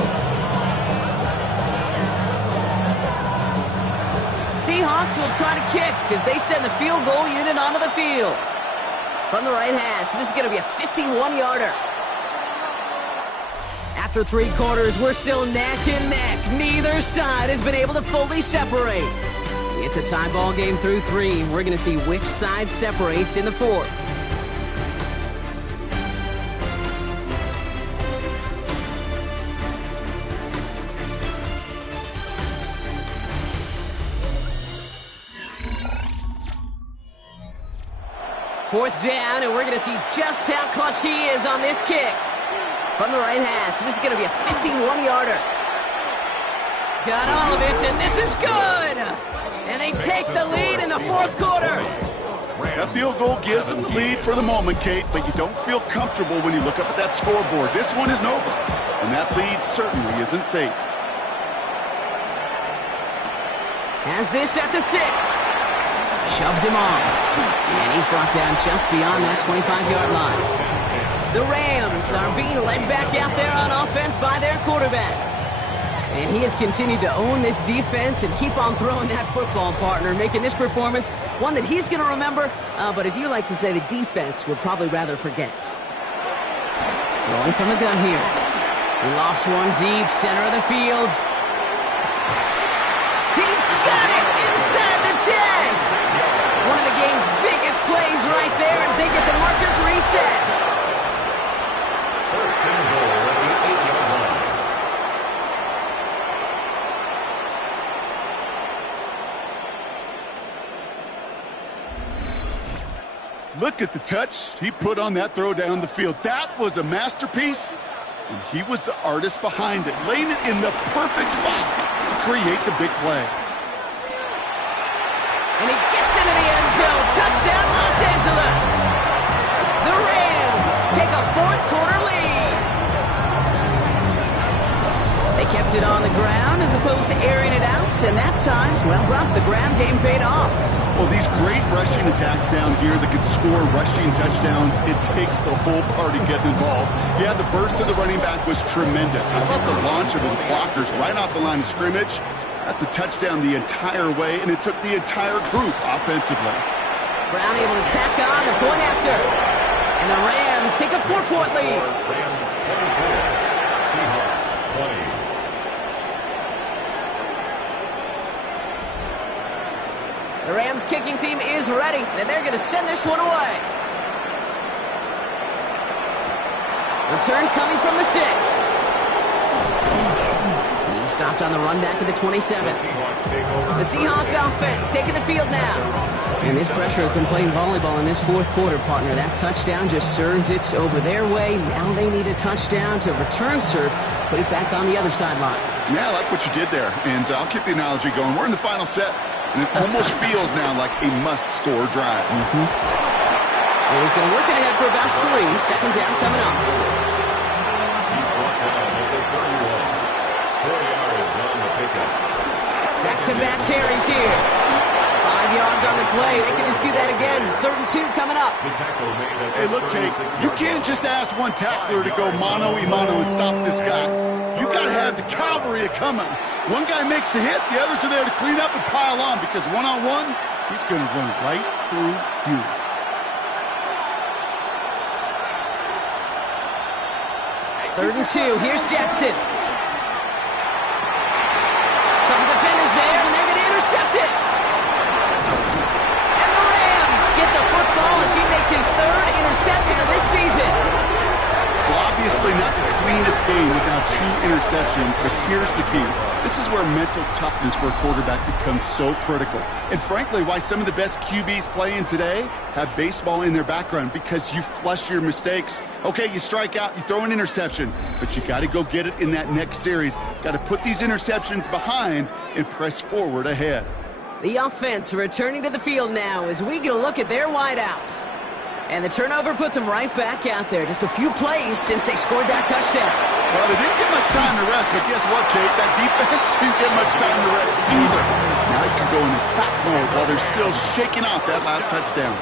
Seahawks will try to kick as they send the field goal unit onto the field. From the right hash, this is going to be a 51-yarder. After 3 quarters, we're still neck and neck. Neither side has been able to fully separate. It's a tie ball game through 3. We're going to see which side separates in the 4th. Fourth down, and we're going to see just how clutch he is on this kick. From the right hash, this is going to be a 51-yarder. Got all of it, and this is good! And they take the lead in the 4th quarter. That field goal gives them the lead for the moment, Kate, but you don't feel comfortable when you look up at that scoreboard. This one isn't over, and that lead certainly isn't safe. Has this at the 6. Shoves him off. And he's brought down just beyond that 25-yard line. The Rams are being led back out there on offense by their quarterback. And he has continued to own this defense and keep on throwing that football, partner, making this performance one that he's going to remember, but as you like to say, the defense would probably rather forget. Rolling from the gun here. He lofts one deep, center of the field. He's got it inside the 10! One of the game's plays right there as they get the markers reset. First and goal at the 8-yard line. Look at the touch he put on that throw down the field. That was a masterpiece, and he was the artist behind it, laying it in the perfect spot to create the big play. And he gets into the end zone. Touchdown, Los Angeles. The Rams take a fourth-quarter lead. They kept it on the ground as opposed to airing it out, and that time, well, Brock, the ground game paid off. Well, these great rushing attacks down here that can score rushing touchdowns, it takes the whole party getting involved. Yeah, the burst of the running back was tremendous. How about the launch of his blockers right off the line of scrimmage? That's a touchdown the entire way, and it took the entire group offensively. Brown able to tack on the point after. And the Rams take a 4-point lead. Rams 24, Seahawks 20. The Rams kicking team is ready, and they're going to send this one away. Return coming from the 6. He stopped on the run back at the 27. The Seahawk offense taking the field now. And this pressure has been playing volleyball in this fourth quarter, partner. That touchdown just served it over their way. Now they need a touchdown to return serve, put it back on the other sideline. Yeah, I like what you did there, and I'll keep the analogy going. We're in the final set, and it almost feels now like a must-score drive. And he's going to work it ahead for about 3. Second down coming up. He's brought down at the 31. 4 yards on the pickup. Back-to-back carries here. 5 yards on the play. They can just do that again. 3rd and 2 coming up. The tackle made at Hey, look, Kate, you can't just ask one tackler to go mano-a-mano and stop this guy. You got to have the cavalry coming. One guy makes a hit, the others are there to clean up and pile on, because one-on-one, he's going to run right through you. 3rd and 2. Here's Jackson. Couple defenders there, and they're going to intercept it. And the Rams get the football as he makes his 3rd interception of this season. Well, obviously not the cleanest game without 2 interceptions, but here's the key. This is where mental toughness for a quarterback becomes so critical. And frankly, why some of the best QBs playing today have baseball in their background, because you flush your mistakes. Okay, you strike out, you throw an interception, but you got to go get it in that next series. Got to put these interceptions behind and press forward ahead. The offense returning to the field now as we get a look at their wideouts. And the turnover puts them right back out there. Just a few plays since they scored that touchdown. Well, they didn't get much time to rest, but guess what, Kate? That defense didn't get much time to rest either. Now they can go in attack mode while they're still shaking off that last touchdown.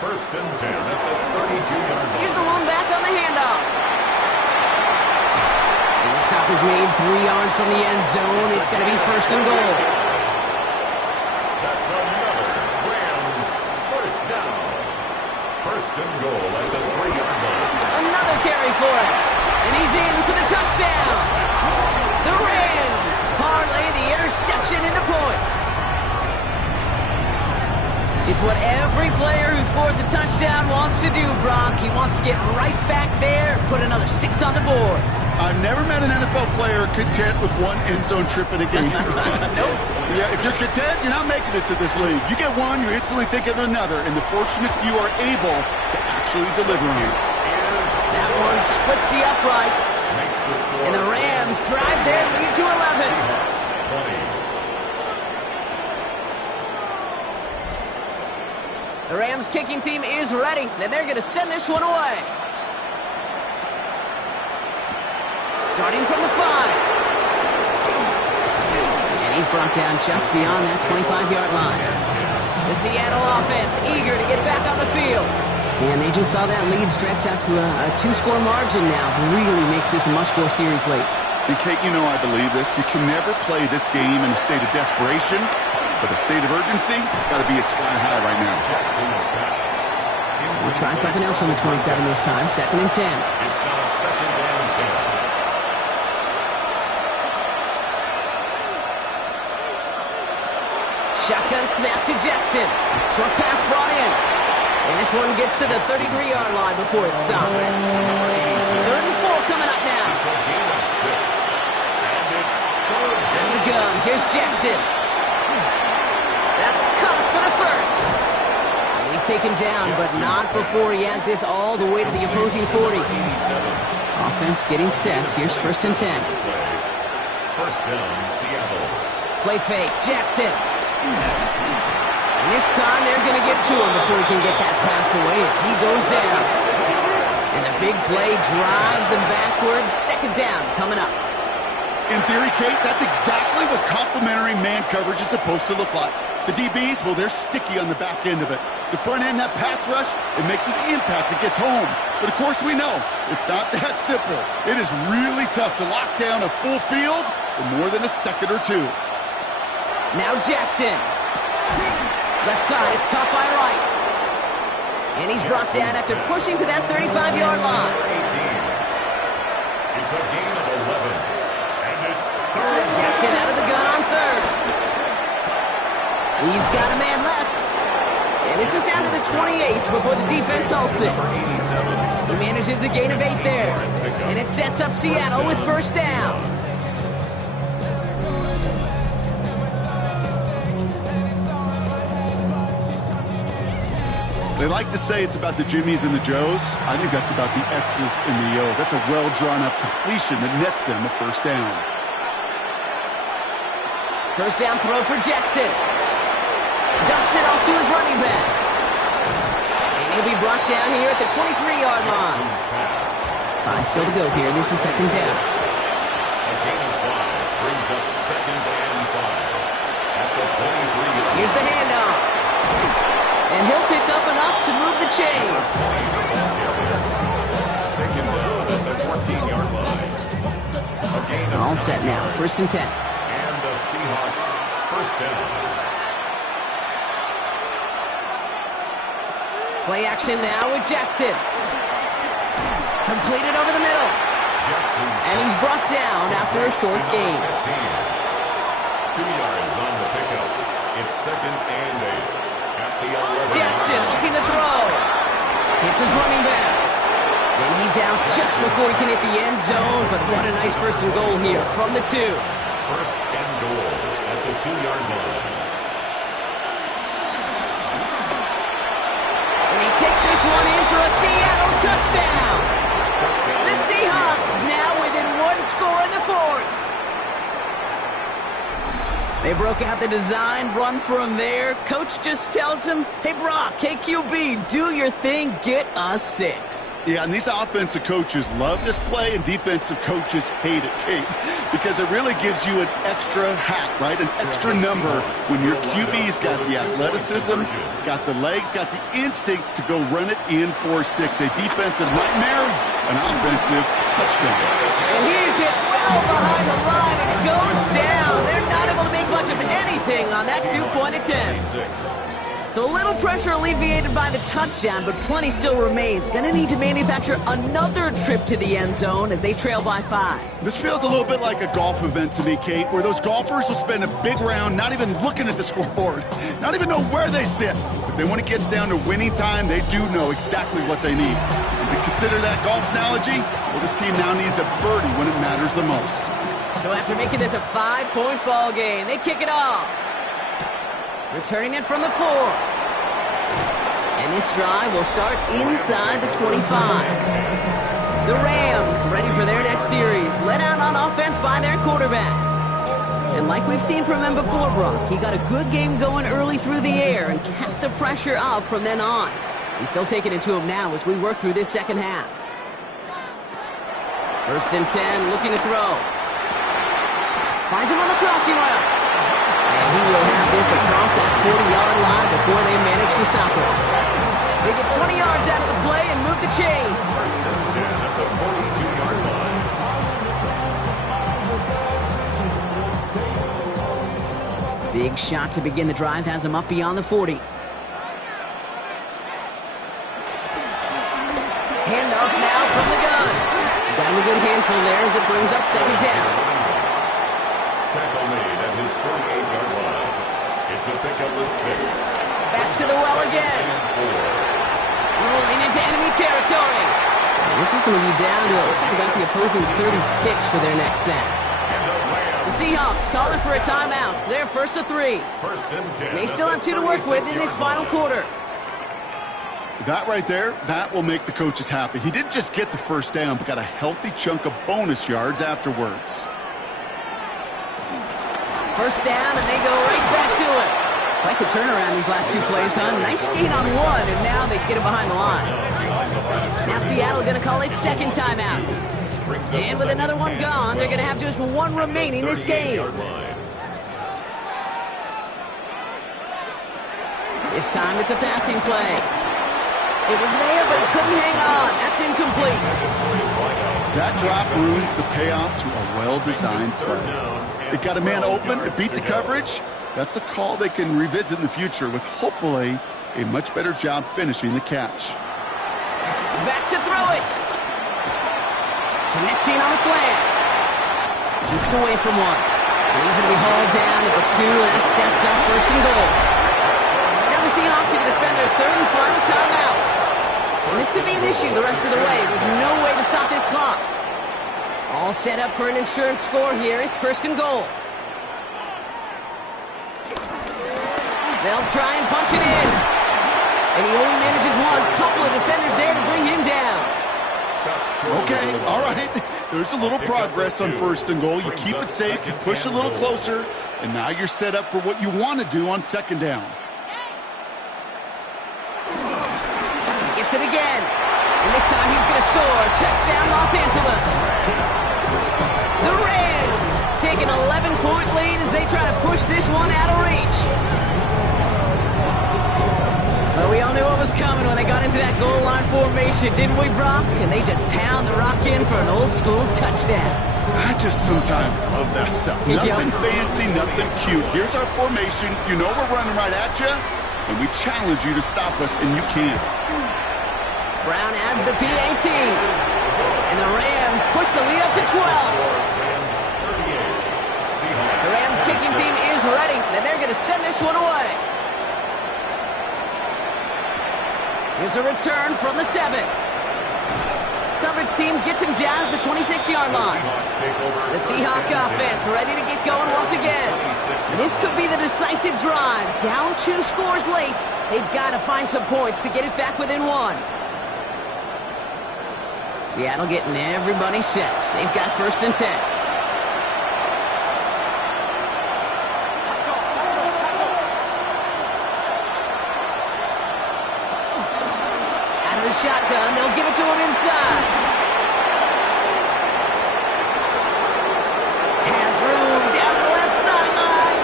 1st and 10 at the 32-yard line. Here's the one back on the handoff. And the stop is made 3 yards from the end zone. It's going to be 1st and goal. That's another Rams first down. 1st and goal at the 3-yard line. Another carry for him. And he's in for the touchdown. The Rams parlay the interception into points. It's what every player who scores a touchdown wants to do, Brock. He wants to get right back there and put another 6 on the board. I've never met an NFL player content with 1 end zone trip in a game. Nope. Yeah, if you're content, you're not making it to this league. You get one, you instantly think of another, and the fortunate few are able to actually deliver on it. That one splits the uprights. And the Rams drive their lead to 11. Seahawks 20. The Rams kicking team is ready, and they're going to send this one away. Starting from the 5. And he's brought down just beyond that 25-yard line. The Seattle offense eager to get back on the field. And they just saw that lead stretch out to a 2-score margin now. Really makes this a must-score series late. And Kate, you know I believe this. You can never play this game in a state of desperation, but a state of urgency got to be a sky high right now. Jackson's pass. We'll try something else from the 27 this time. 2nd and 10. It's now 2nd and 10. Shotgun snap to Jackson. Short pass brought in. And this one gets to the 33-yard line before it stopped. 3rd and 4 coming up now. Out of the gun, here's Jackson. That's caught for the first. And he's taken down, but not before he has this all the way to the opposing 40. Offense getting set. Here's 1st and 10. First down, Seattle. Play fake, Jackson. And this time they're going to get to him before he can get that pass away as he goes down. And the big play drives them backwards. 2nd down coming up. In theory, Kate, that's exactly what complementary man coverage is supposed to look like. The DBs, well, they're sticky on the back end of it. The front end, that pass rush, it makes an impact. It gets home. But, of course, we know it's not that simple. It is really tough to lock down a full field for more than a second or two. Now Jackson. Left side, it's caught by Rice. And he's brought down after pushing to that 35-yard line. It's a gain of 11. And it's 3rd. Jackson out of the gun on 3rd. He's got a man left. And this is down to the 28 before the defense halts it. He manages a gain of 8 there. And it sets up Seattle with 1st down. They like to say it's about the Jimmies and the Joes. I think that's about the X's and the O's. That's a well-drawn-up completion that nets them a 1st down. 1st down throw for Jackson. Dumps it off to his running back. And he'll be brought down here at the 23-yard line. 5 still to go here. This is 2nd down. A gain of 5 brings up 2nd and 5. At the 23-yard. Here's the handoff. And he'll pick up enough to move the chains. Taken down at the 14-yard line. A gain of All set now. 1st and 10. And the Seahawks 1st down. Play action now with Jackson. Completed over the middle. And he's brought down after a short gain. 2 yards on the pickup. It's 2nd and 8. Jackson looking to throw. Hits his running back. And he's out just before he can hit the end zone. But what a nice 1st and goal here from the 2. 1st and goal at the 2-yard line. And he takes this one in for a Seattle touchdown. The Seahawks now within 1 score in the 4th. They broke out the design, run from there. Coach just tells him, hey, Brock, KQB, do your thing, get us 6. Yeah, and these offensive coaches love this play, and defensive coaches hate it, Kate, because it really gives you an extra hat, right? An extra number when your QB's got the athleticism, got the legs, got the instincts to go run it in for 6. A defensive nightmare, an offensive touchdown. And he's hit well behind the line and goes down. They're not able to make much of anything on that 2-point attempt. So a little pressure alleviated by the touchdown, but plenty still remains. Going to need to manufacture another trip to the end zone as they trail by 5. This feels a little bit like a golf event to me, Kate, where those golfers will spend a big round not even looking at the scoreboard, not even know where they sit. But then when it gets down to winning time, they do know exactly what they need. And to consider that golf analogy, well, this team now needs a birdie when it matters the most. So after making this a 5-point ball game, they kick it off. Returning it from the 4. And this drive will start inside the 25. The Rams ready for their next series, led out on offense by their quarterback. And like we've seen from him before, Brock, he got a good game going early through the air and kept the pressure up from then on. He's still taking it to him now as we work through this second half. 1st and 10, looking to throw. Finds him on the crossing route. And he will have this across that 40-yard line before they manage to stop him. They get 20 yards out of the play and move the chains. 1st and 10 at the 42-yard line. Big shot to begin the drive has him up beyond the 40. Handoff now from the gun. Got a good handful there as it brings up 2nd down. Tackle made at his 48-yard line. It's a pickup of 6. Back to the well again. Rolling into enemy territory. This is going to be down to, looks like about the opposing 36 for their next snap. The Seahawks calling for a timeout. So they're first to 3. First and 10. They still have 2 to work with in this final quarter. That right there, that will make the coaches happy. He didn't just get the first down, but got a healthy chunk of bonus yards afterwards. First down, and they go right back to it. Quite the turnaround these last 2 plays, huh? Nice gain on 1, and now they get it behind the line. Now Seattle going to call it second timeout. And with another one gone, they're going to have just 1 remaining this game. This time it's a passing play. It was there, but it couldn't hang on. That's incomplete. That drop ruins the payoff to a well-designed play. It got a man open, it beat the coverage. That's a call they can revisit in the future with hopefully a much better job finishing the catch. Back to throw it. Connecting on the slant. Jukes away from 1. And he's going to be hauled down at the 2, and that sets up first and goal. Now the Seahawks are going to spend their 3rd and final timeout. And this could be an issue the rest of the way with no way to stop this clock. All set up for an insurance score here. It's first and goal. They'll try and punch it in. And he only manages 1. Couple of defenders there to bring him down. Okay, all right. There's a little progress on first and goal. You keep it safe, you push a little closer, and now you're set up for what you want to do on second down. Gets it again. And this time he's going to score. Touchdown, Los Angeles. The Rams take an 11-point lead as they try to push this one out of reach. Well, we all knew what was coming when they got into that goal line formation, didn't we, Brock? And they just pound the rock in for an old-school touchdown. I just sometimes love that stuff. Nothing fancy, nothing cute. Here's our formation. You know we're running right at you, and we challenge you to stop us, and you can't. Brown adds the PAT. And the Rams push the lead up to 12. The Rams kicking team is ready, and they're going to send this one away. Here's a return from the 7. Coverage team gets him down at the 26-yard line. The Seahawk offense ready to get going once again. This could be the decisive drive. Down 2 scores late. They've got to find some points to get it back within 1. Seattle getting everybody set. They've got first and 10. Shotgun, they'll give it to him inside. Has room down the left sideline.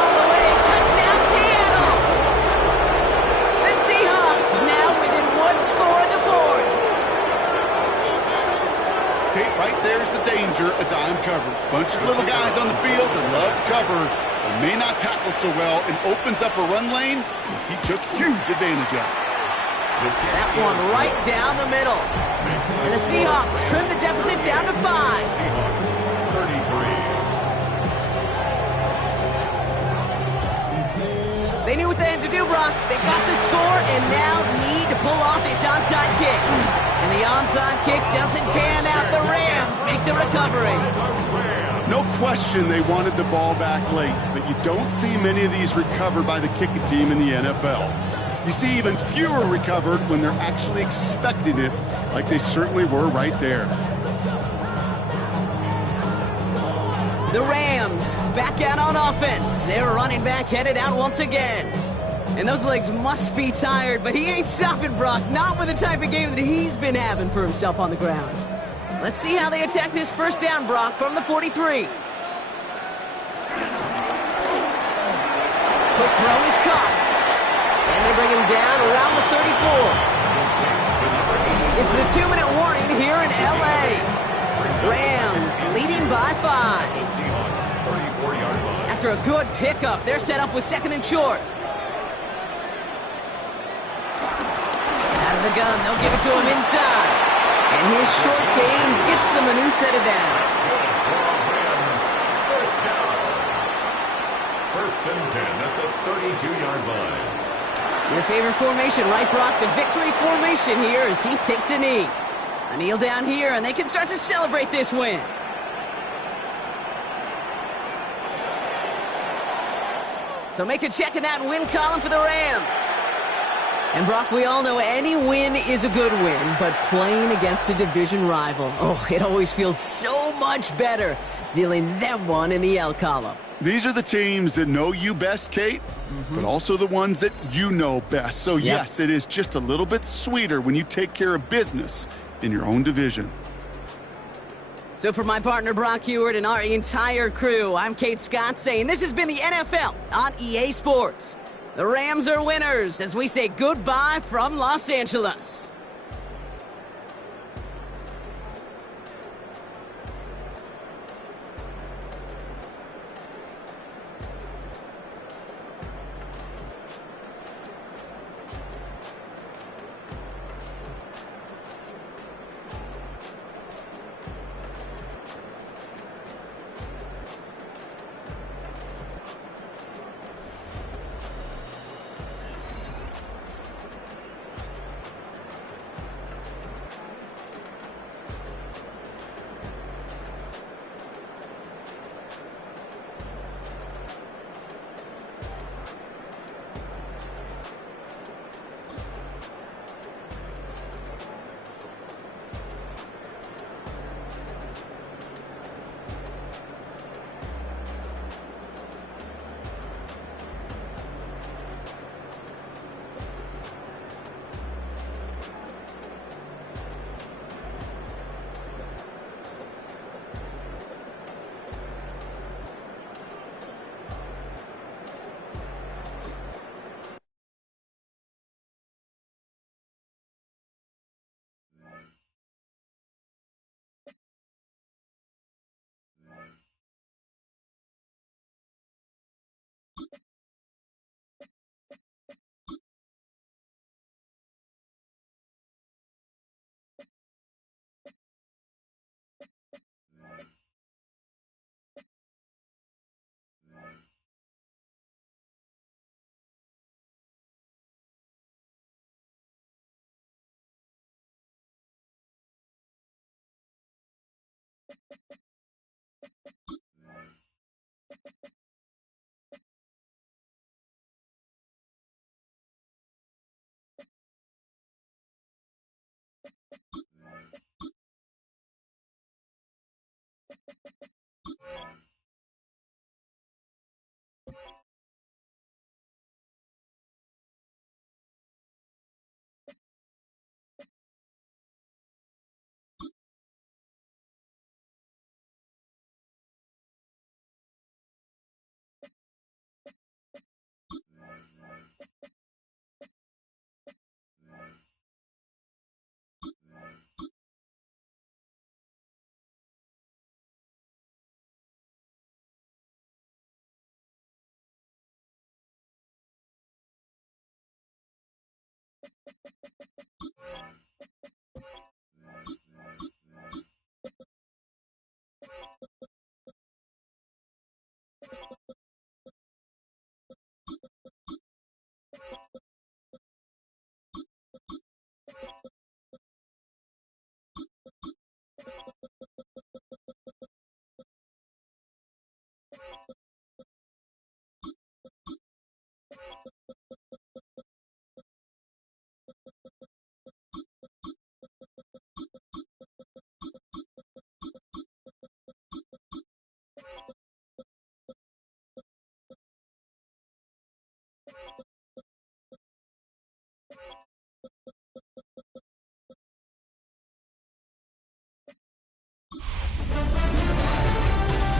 All the way, touchdown Seattle. The Seahawks now within 1 score in the 4th. Okay, right there's the danger of dime coverage. Bunch of little guys on the field that love to cover and may not tackle so well and opens up a run lane. He took huge advantage of it. That one right down the middle. And the Seahawks trim the deficit down to 5. Seahawks 33. They knew what they had to do, Brock. They got the score and now need to pull off this onside kick. And the onside kick doesn't pan out. The Rams make the recovery. No question they wanted the ball back late, but you don't see many of these recovered by the kicking team in the NFL. You see even fewer recovered when they're actually expecting it, like they certainly were right there. The Rams back out on offense. They're running back headed out once again. And those legs must be tired, but he ain't stopping, Brock. Not with the type of game that he's been having for himself on the ground. Let's see how they attack this first down, Brock, from the 43. Quick throw is caught. And they bring him down around the 34. It's the 2-minute warning here in L.A. Rams leading by 5. After a good pickup, they're set up with 2nd and short. Out of the gun, they'll give it to him inside. And his short game gets them a new set of downs. First and 10 at the 32-yard line. Your favorite formation, right, Brock? The victory formation here as he takes a knee. A kneel down here, and they can start to celebrate this win. So make a check in that win column for the Rams. And Brock, we all know any win is a good win, but playing against a division rival, oh, it always feels so much better dealing them one in the L column. These are the teams that know you best, Kate, but also the ones that you know best. So, yes, it is just a little bit sweeter when you take care of business in your own division. So for my partner Brock Heward and our entire crew, I'm Kate Scott saying this has been the NFL on EA Sports. The Rams are winners as we say goodbye from Los Angeles.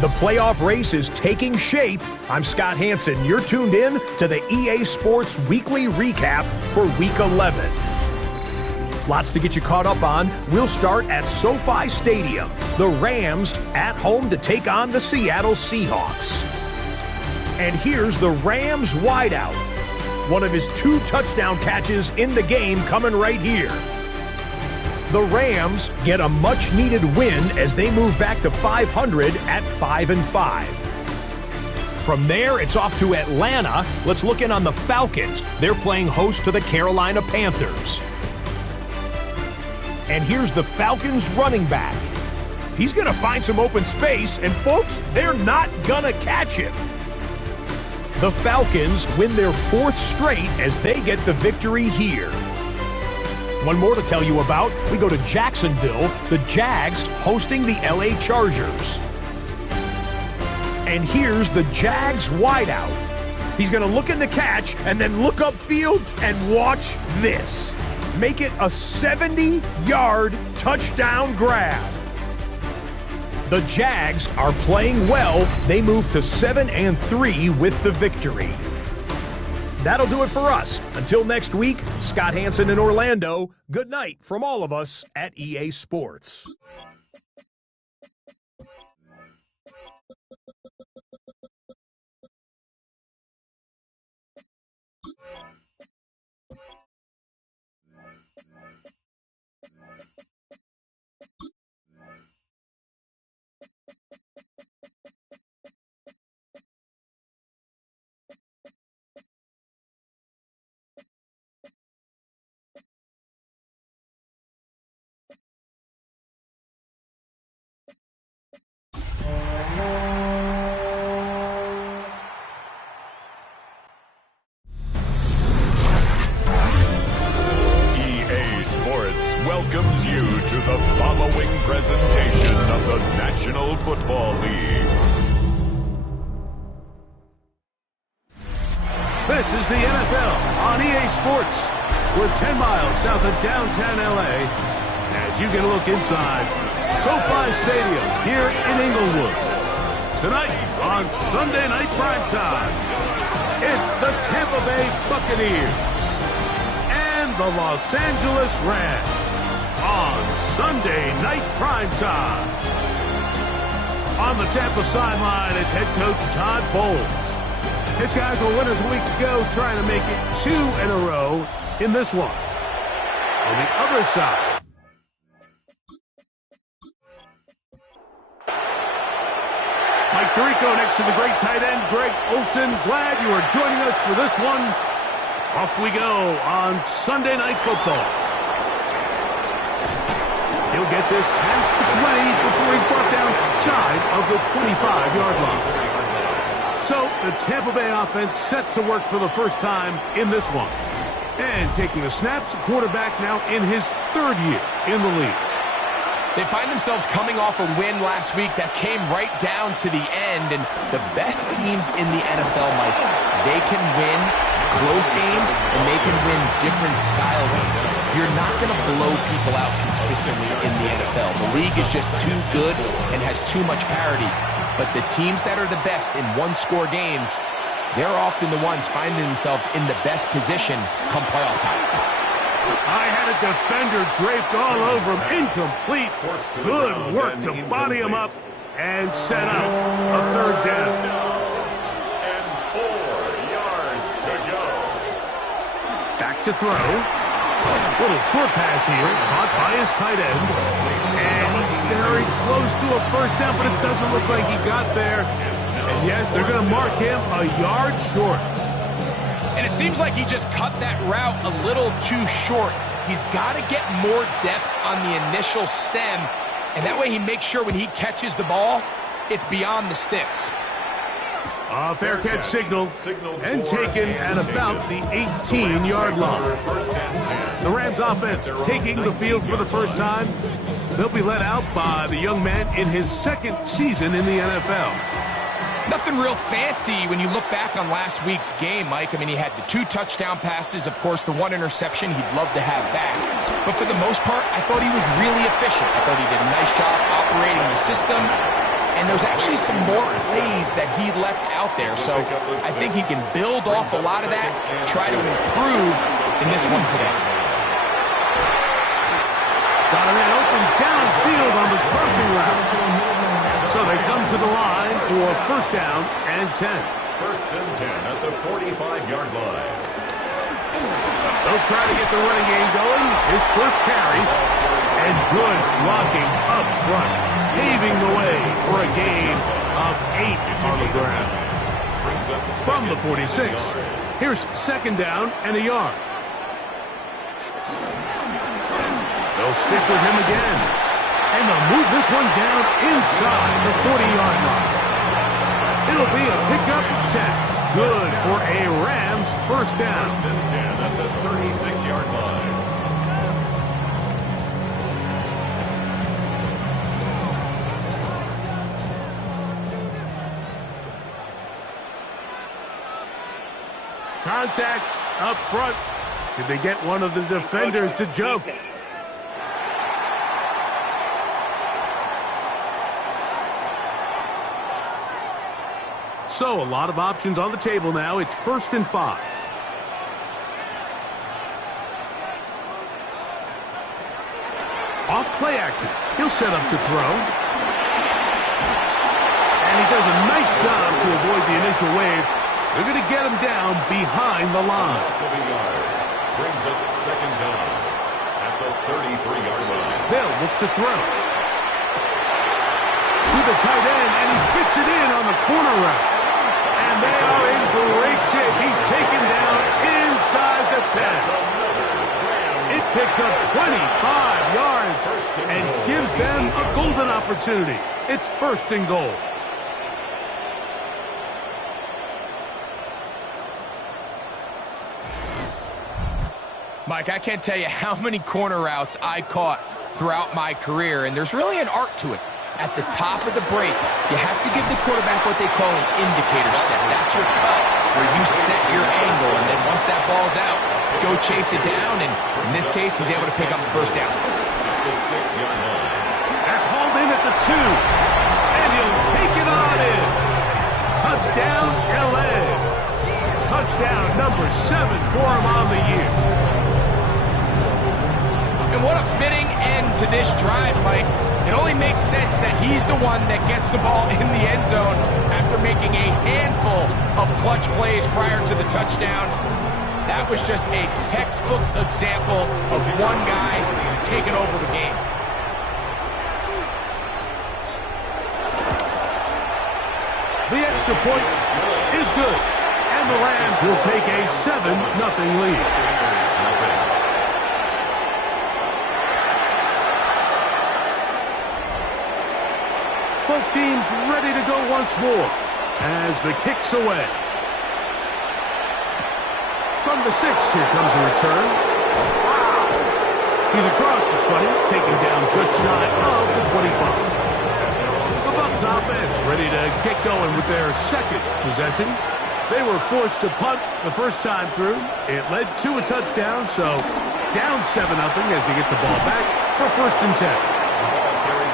The playoff race is taking shape. I'm Scott Hansen. You're tuned in to the EA Sports Weekly Recap for Week 11. Lots to get you caught up on. We'll start at SoFi Stadium. The Rams at home to take on the Seattle Seahawks. And here's the Rams wideout. One of his 2 touchdown catches in the game coming right here. The Rams get a much-needed win as they move back to 500 at 5-5. From there, it's off to Atlanta. Let's look in on the Falcons. They're playing host to the Carolina Panthers. And here's the Falcons running back. He's going to find some open space, and folks, they're not going to catch him. The Falcons win their 4th straight as they get the victory here. One more to tell you about. We go to Jacksonville, the Jags hosting the LA Chargers. And here's the Jags wideout. He's going to look in the catch and then look upfield and watch this. Make it a 70-yard touchdown grab. The Jags are playing well. They move to 7-3 with the victory. That'll do it for us. Until next week, Scott Hansen in Orlando, good night from all of us at EA Sports. Welcomes you to the following presentation of the National Football League. This is the NFL on EA Sports. We're 10 miles south of downtown LA as you get a look inside SoFi Stadium here in Inglewood. Tonight on Sunday Night Primetime, it's the Tampa Bay Buccaneers and the Los Angeles Rams. On Sunday Night Primetime. On the Tampa sideline, it's head coach Todd Bowles. His guys were winners a week ago, trying to make it 2 in a row in this one. On the other side, Mike Tirico next to the great tight end, Greg Olsen. Glad you are joining us for this one. Off we go on Sunday Night Football. He'll get this past the 20 before he's brought down shy of the 25-yard line. So the Tampa Bay offense set to work for the first time in this one. And taking the snaps, the quarterback now in his 3rd year in the league. They find themselves coming off a win last week that came right down to the end. And the best teams in the NFL, Mike, they can win close games and they can win different style games. You're not going to blow people out consistently in the NFL. The league is just too good and has too much parity. But the teams that are the best in one-score games, they're often the ones finding themselves in the best position come playoff time. I had a defender draped all over him. Incomplete. Good work to body him up and set up a 3rd down. And 4 yards to go. Back to throw. Little short pass here, caught by his tight end. And he's very close to a first down, but it doesn't look like he got there. And yes, they're going to mark him a yard short. And it seems like he just cut that route a little too short. He's got to get more depth on the initial stem, and that way he makes sure when he catches the ball, it's beyond the sticks. A fair catch signaled and taken at about the 18-yard line. The Rams offense taking the field for the first time. They'll be led out by the young man in his 2nd season in the NFL. Nothing real fancy when you look back on last week's game, Mike. I mean, he had the 2 touchdown passes, of course, the 1 interception he'd love to have back. But for the most part, I thought he was really efficient. I thought he did a nice job operating the system. And there's actually some more plays that he left out there. So I think he can build off a lot of that, try to improve in this one today. Got a man open downfield on the crossing route. So they come to the line for 1st down and 10. 1st and 10 at the 45-yard line. They'll try to get the running game going. His first carry. And good blocking up front, paving the way for a gain of 8 on the ground. From the 46, here's second down and a yard. They'll stick with him again. And they'll move this one down inside the 40-yard line. It'll be a pickup 10. Good for a Rams first down. First and 10 at the 36-yard line. Contact up front. Did they get one of the defenders to jump? So, a lot of options on the table now. It's 1st and 5. Off play action. He'll set up to throw. And he does a nice job to avoid the initial wave. They're going to get him down behind the line. Brings up second down at the 33-yard line. They'll look to throw. To the tight end, and he fits it in on the corner route. And they are in great shape. He's taken down inside the 10. It picks up 25 yards and gives them a golden opportunity. It's 1st and goal. Mike, I can't tell you how many corner routes I caught throughout my career, and there's really an art to it. At the top of the break, you have to give the quarterback what they call an indicator step. That's your cut, where you set your angle, and then once that ball's out, go chase it down, and in this case, he's able to pick up the first down. The 6-yard line. That's hauled in at the 2, and he'll take it on in. Touchdown, L.A. Touchdown number 7 for him on the year. And what a fitting end to this drive, Mike. It only makes sense that he's the one that gets the ball in the end zone after making a handful of clutch plays prior to the touchdown. That was just a textbook example of one guy taking over the game. The extra point is good, and the Rams will take a 7-0 lead. Both teams ready to go once more as the kick's away. From the 6, here comes a return. He's across the 20, taken down just shy of the 25. The Bucs offense ready to get going with their second possession. They were forced to punt the first time through. It led to a touchdown, so down 7-0 as they get the ball back for 1st and 10.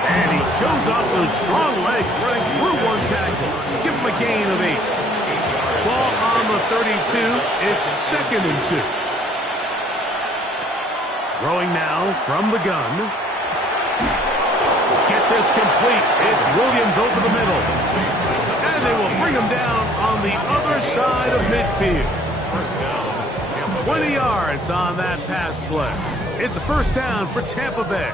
And he shows off those strong legs running through one tackle. Give him a gain of 8. Ball on the 32. It's 2nd and 2. Throwing now from the gun. Get this complete. It's Williams over the middle. And they will bring him down on the other side of midfield. 20 yards on that pass play. It's a 1st down for Tampa Bay.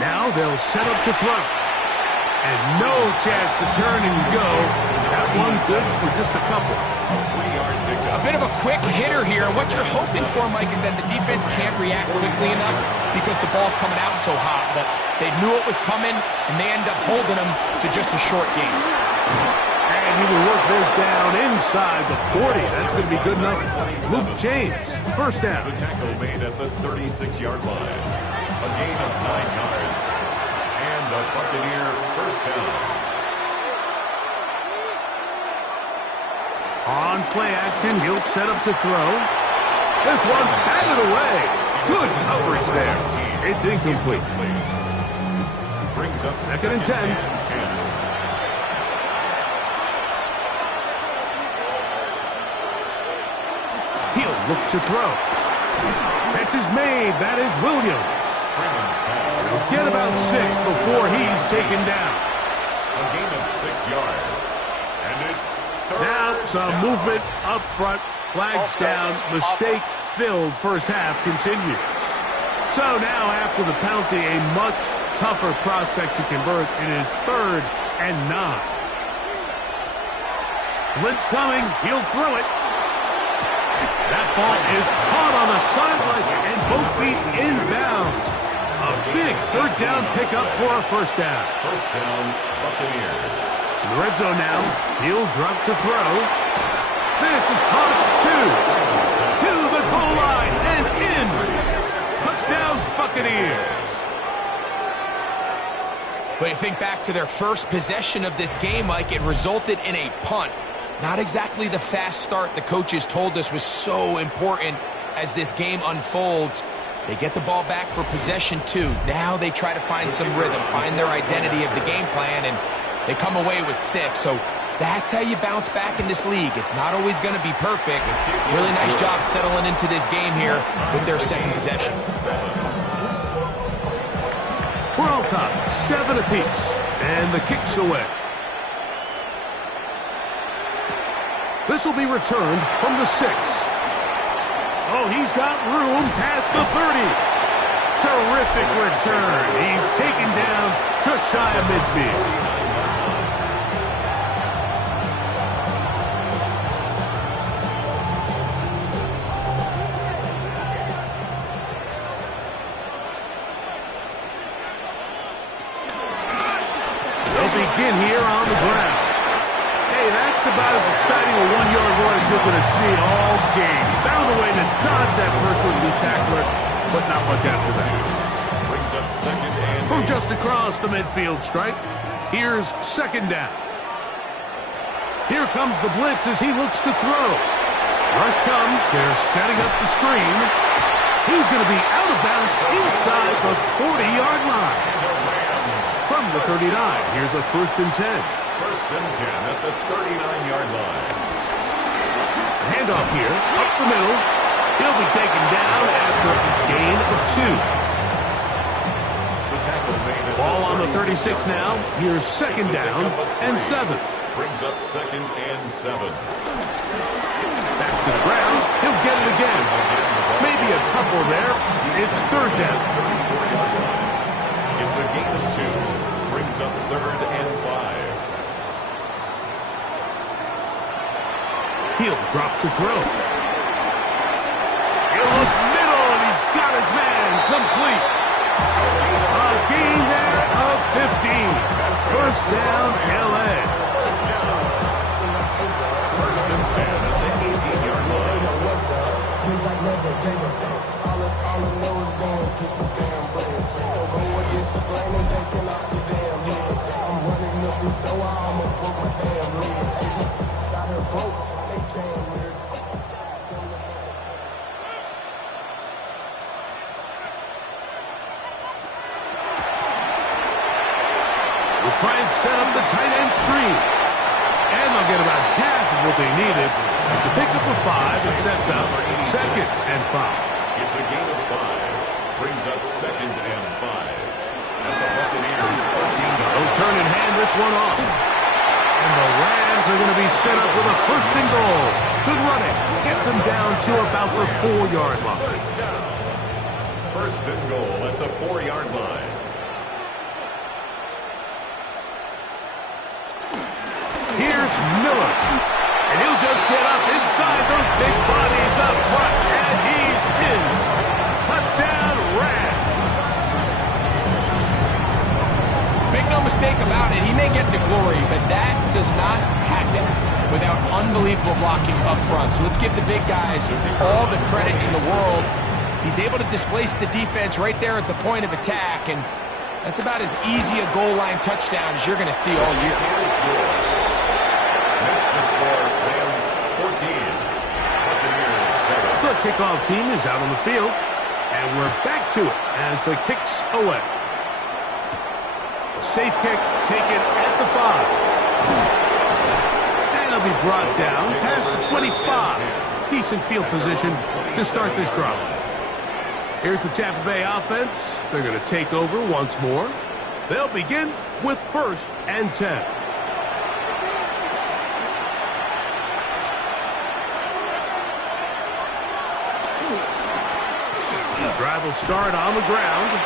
Now they'll set up to throw. And no chance to turn and go. That one's good for just a couple. A bit of a quick hitter here. What you're hoping for, Mike, is that the defense can't react quickly enough because the ball's coming out so hot. But they knew it was coming, and they end up holding them to just a short game. And he will work this down inside the 40. That's going to be good enough. Move the chains. 1st down. The tackle made at the 36-yard line. A gain of 9 yards. And the Buccaneer 1st down. On play action, he'll set up to throw. This one batted away. Good coverage there. It's incomplete. Brings up 2nd and 10. He'll look to throw. Catch is made. That is Williams. He'll get about 6 before he's taken down. A gain of 6 yards. And it's 3rd Now some movement up front. Flags down, mistake-filled first half continues. So now after the penalty, a much tougher prospect to convert. It is 3rd and 9. Blitz coming, he'll throw it. That ball is caught on the sideline and both feet inbounds. A big 3rd down pickup for a first down. First down, Buccaneers. In the red zone now, he'll drop to throw. This is caught 2 to the goal line and in. Touchdown Buccaneers. But you think back to their first possession of this game, Mike, it resulted in a punt. Not exactly the fast start the coaches told us was so important as this game unfolds. They get the ball back for possession 2. Now they try to find some rhythm, find their identity of the game plan, and they come away with 6. So that's how you bounce back in this league. It's not always going to be perfect. Really nice job settling into this game here with their second possession. We're on top, 7 apiece, and the kick's away. This will be returned from the 6. Oh, he's got room past the 30. Terrific return. He's taken down just shy of midfield. Begin here on the ground. Hey, that's about as exciting a 1-yard run as you're going to see all game. He found a way to dodge that first would-be tackler, but not much after that. Brings up 2nd and 8. From just across the midfield stripe, here's 2nd down. Here comes the blitz as he looks to throw. Rush comes. They're setting up the screen. He's going to be out of bounds inside the 40-yard line. From the 39, here's a 1st and 10. 1st and 10 at the 39-yard line. Handoff here, up the middle. He'll be taken down after a gain of 2. The tackle made at Ball on the 36 now. Here's 2nd down and 7. Brings up 2nd and 7. Back to the ground. He'll get it again. Maybe a couple there. It's 3rd down. It's a gain of 2. Brings up 3rd and 5. He'll drop to throw. He'll look middle, and he's got his man complete. A gain there of 15. First down, L.A. 1st and 10 at the 18-yard line. We'll try and set up the tight end screen. And they'll get about half of what they needed. It's a pickup of 5 and sets up 2nd and 5. It's a gain of 5. Brings up 2nd and 5. At the Buccaneers 13. They'll turn and hand this one off. And the Rams are going to be set up with a 1st and goal. Good running. Gets them down to about the 4-yard line. 1st and goal at the 4-yard line. Here's Miller. And he'll just get up inside those big bodies up front. And he's in. Touchdown, Rams. Make no mistake about it, he may get the glory, but that does not happen without unbelievable blocking up front. So let's give the big guys all the credit in the world. He's able to displace the defense right there at the point of attack, and that's about as easy a goal line touchdown as you're going to see all year. Next to score, Rams 14. Buccaneers 7. The kickoff team is out on the field, and we're back to it as the kick's away. A safe kick taken at the 5. And it'll be brought down past the 25. Decent field position to start this drive. Here's the Tampa Bay offense. They're going to take over once more. They'll begin with 1st and 10. Drive will start on the ground.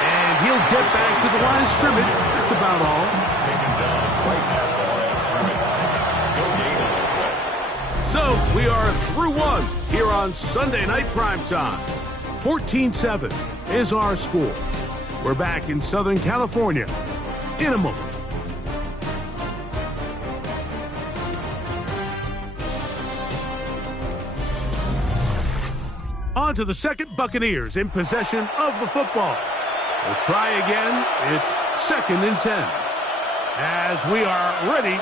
And he'll get back to the line of scrimmage. That's about all. Taken down right at the line of scrimmage. No gain on the play. So we are through one here on Sunday Night Primetime. 14-7 is our score. We're back in Southern California in a moment. On to the second. Buccaneers in possession of the football. We'll try again. It's 2nd and 10. As we are ready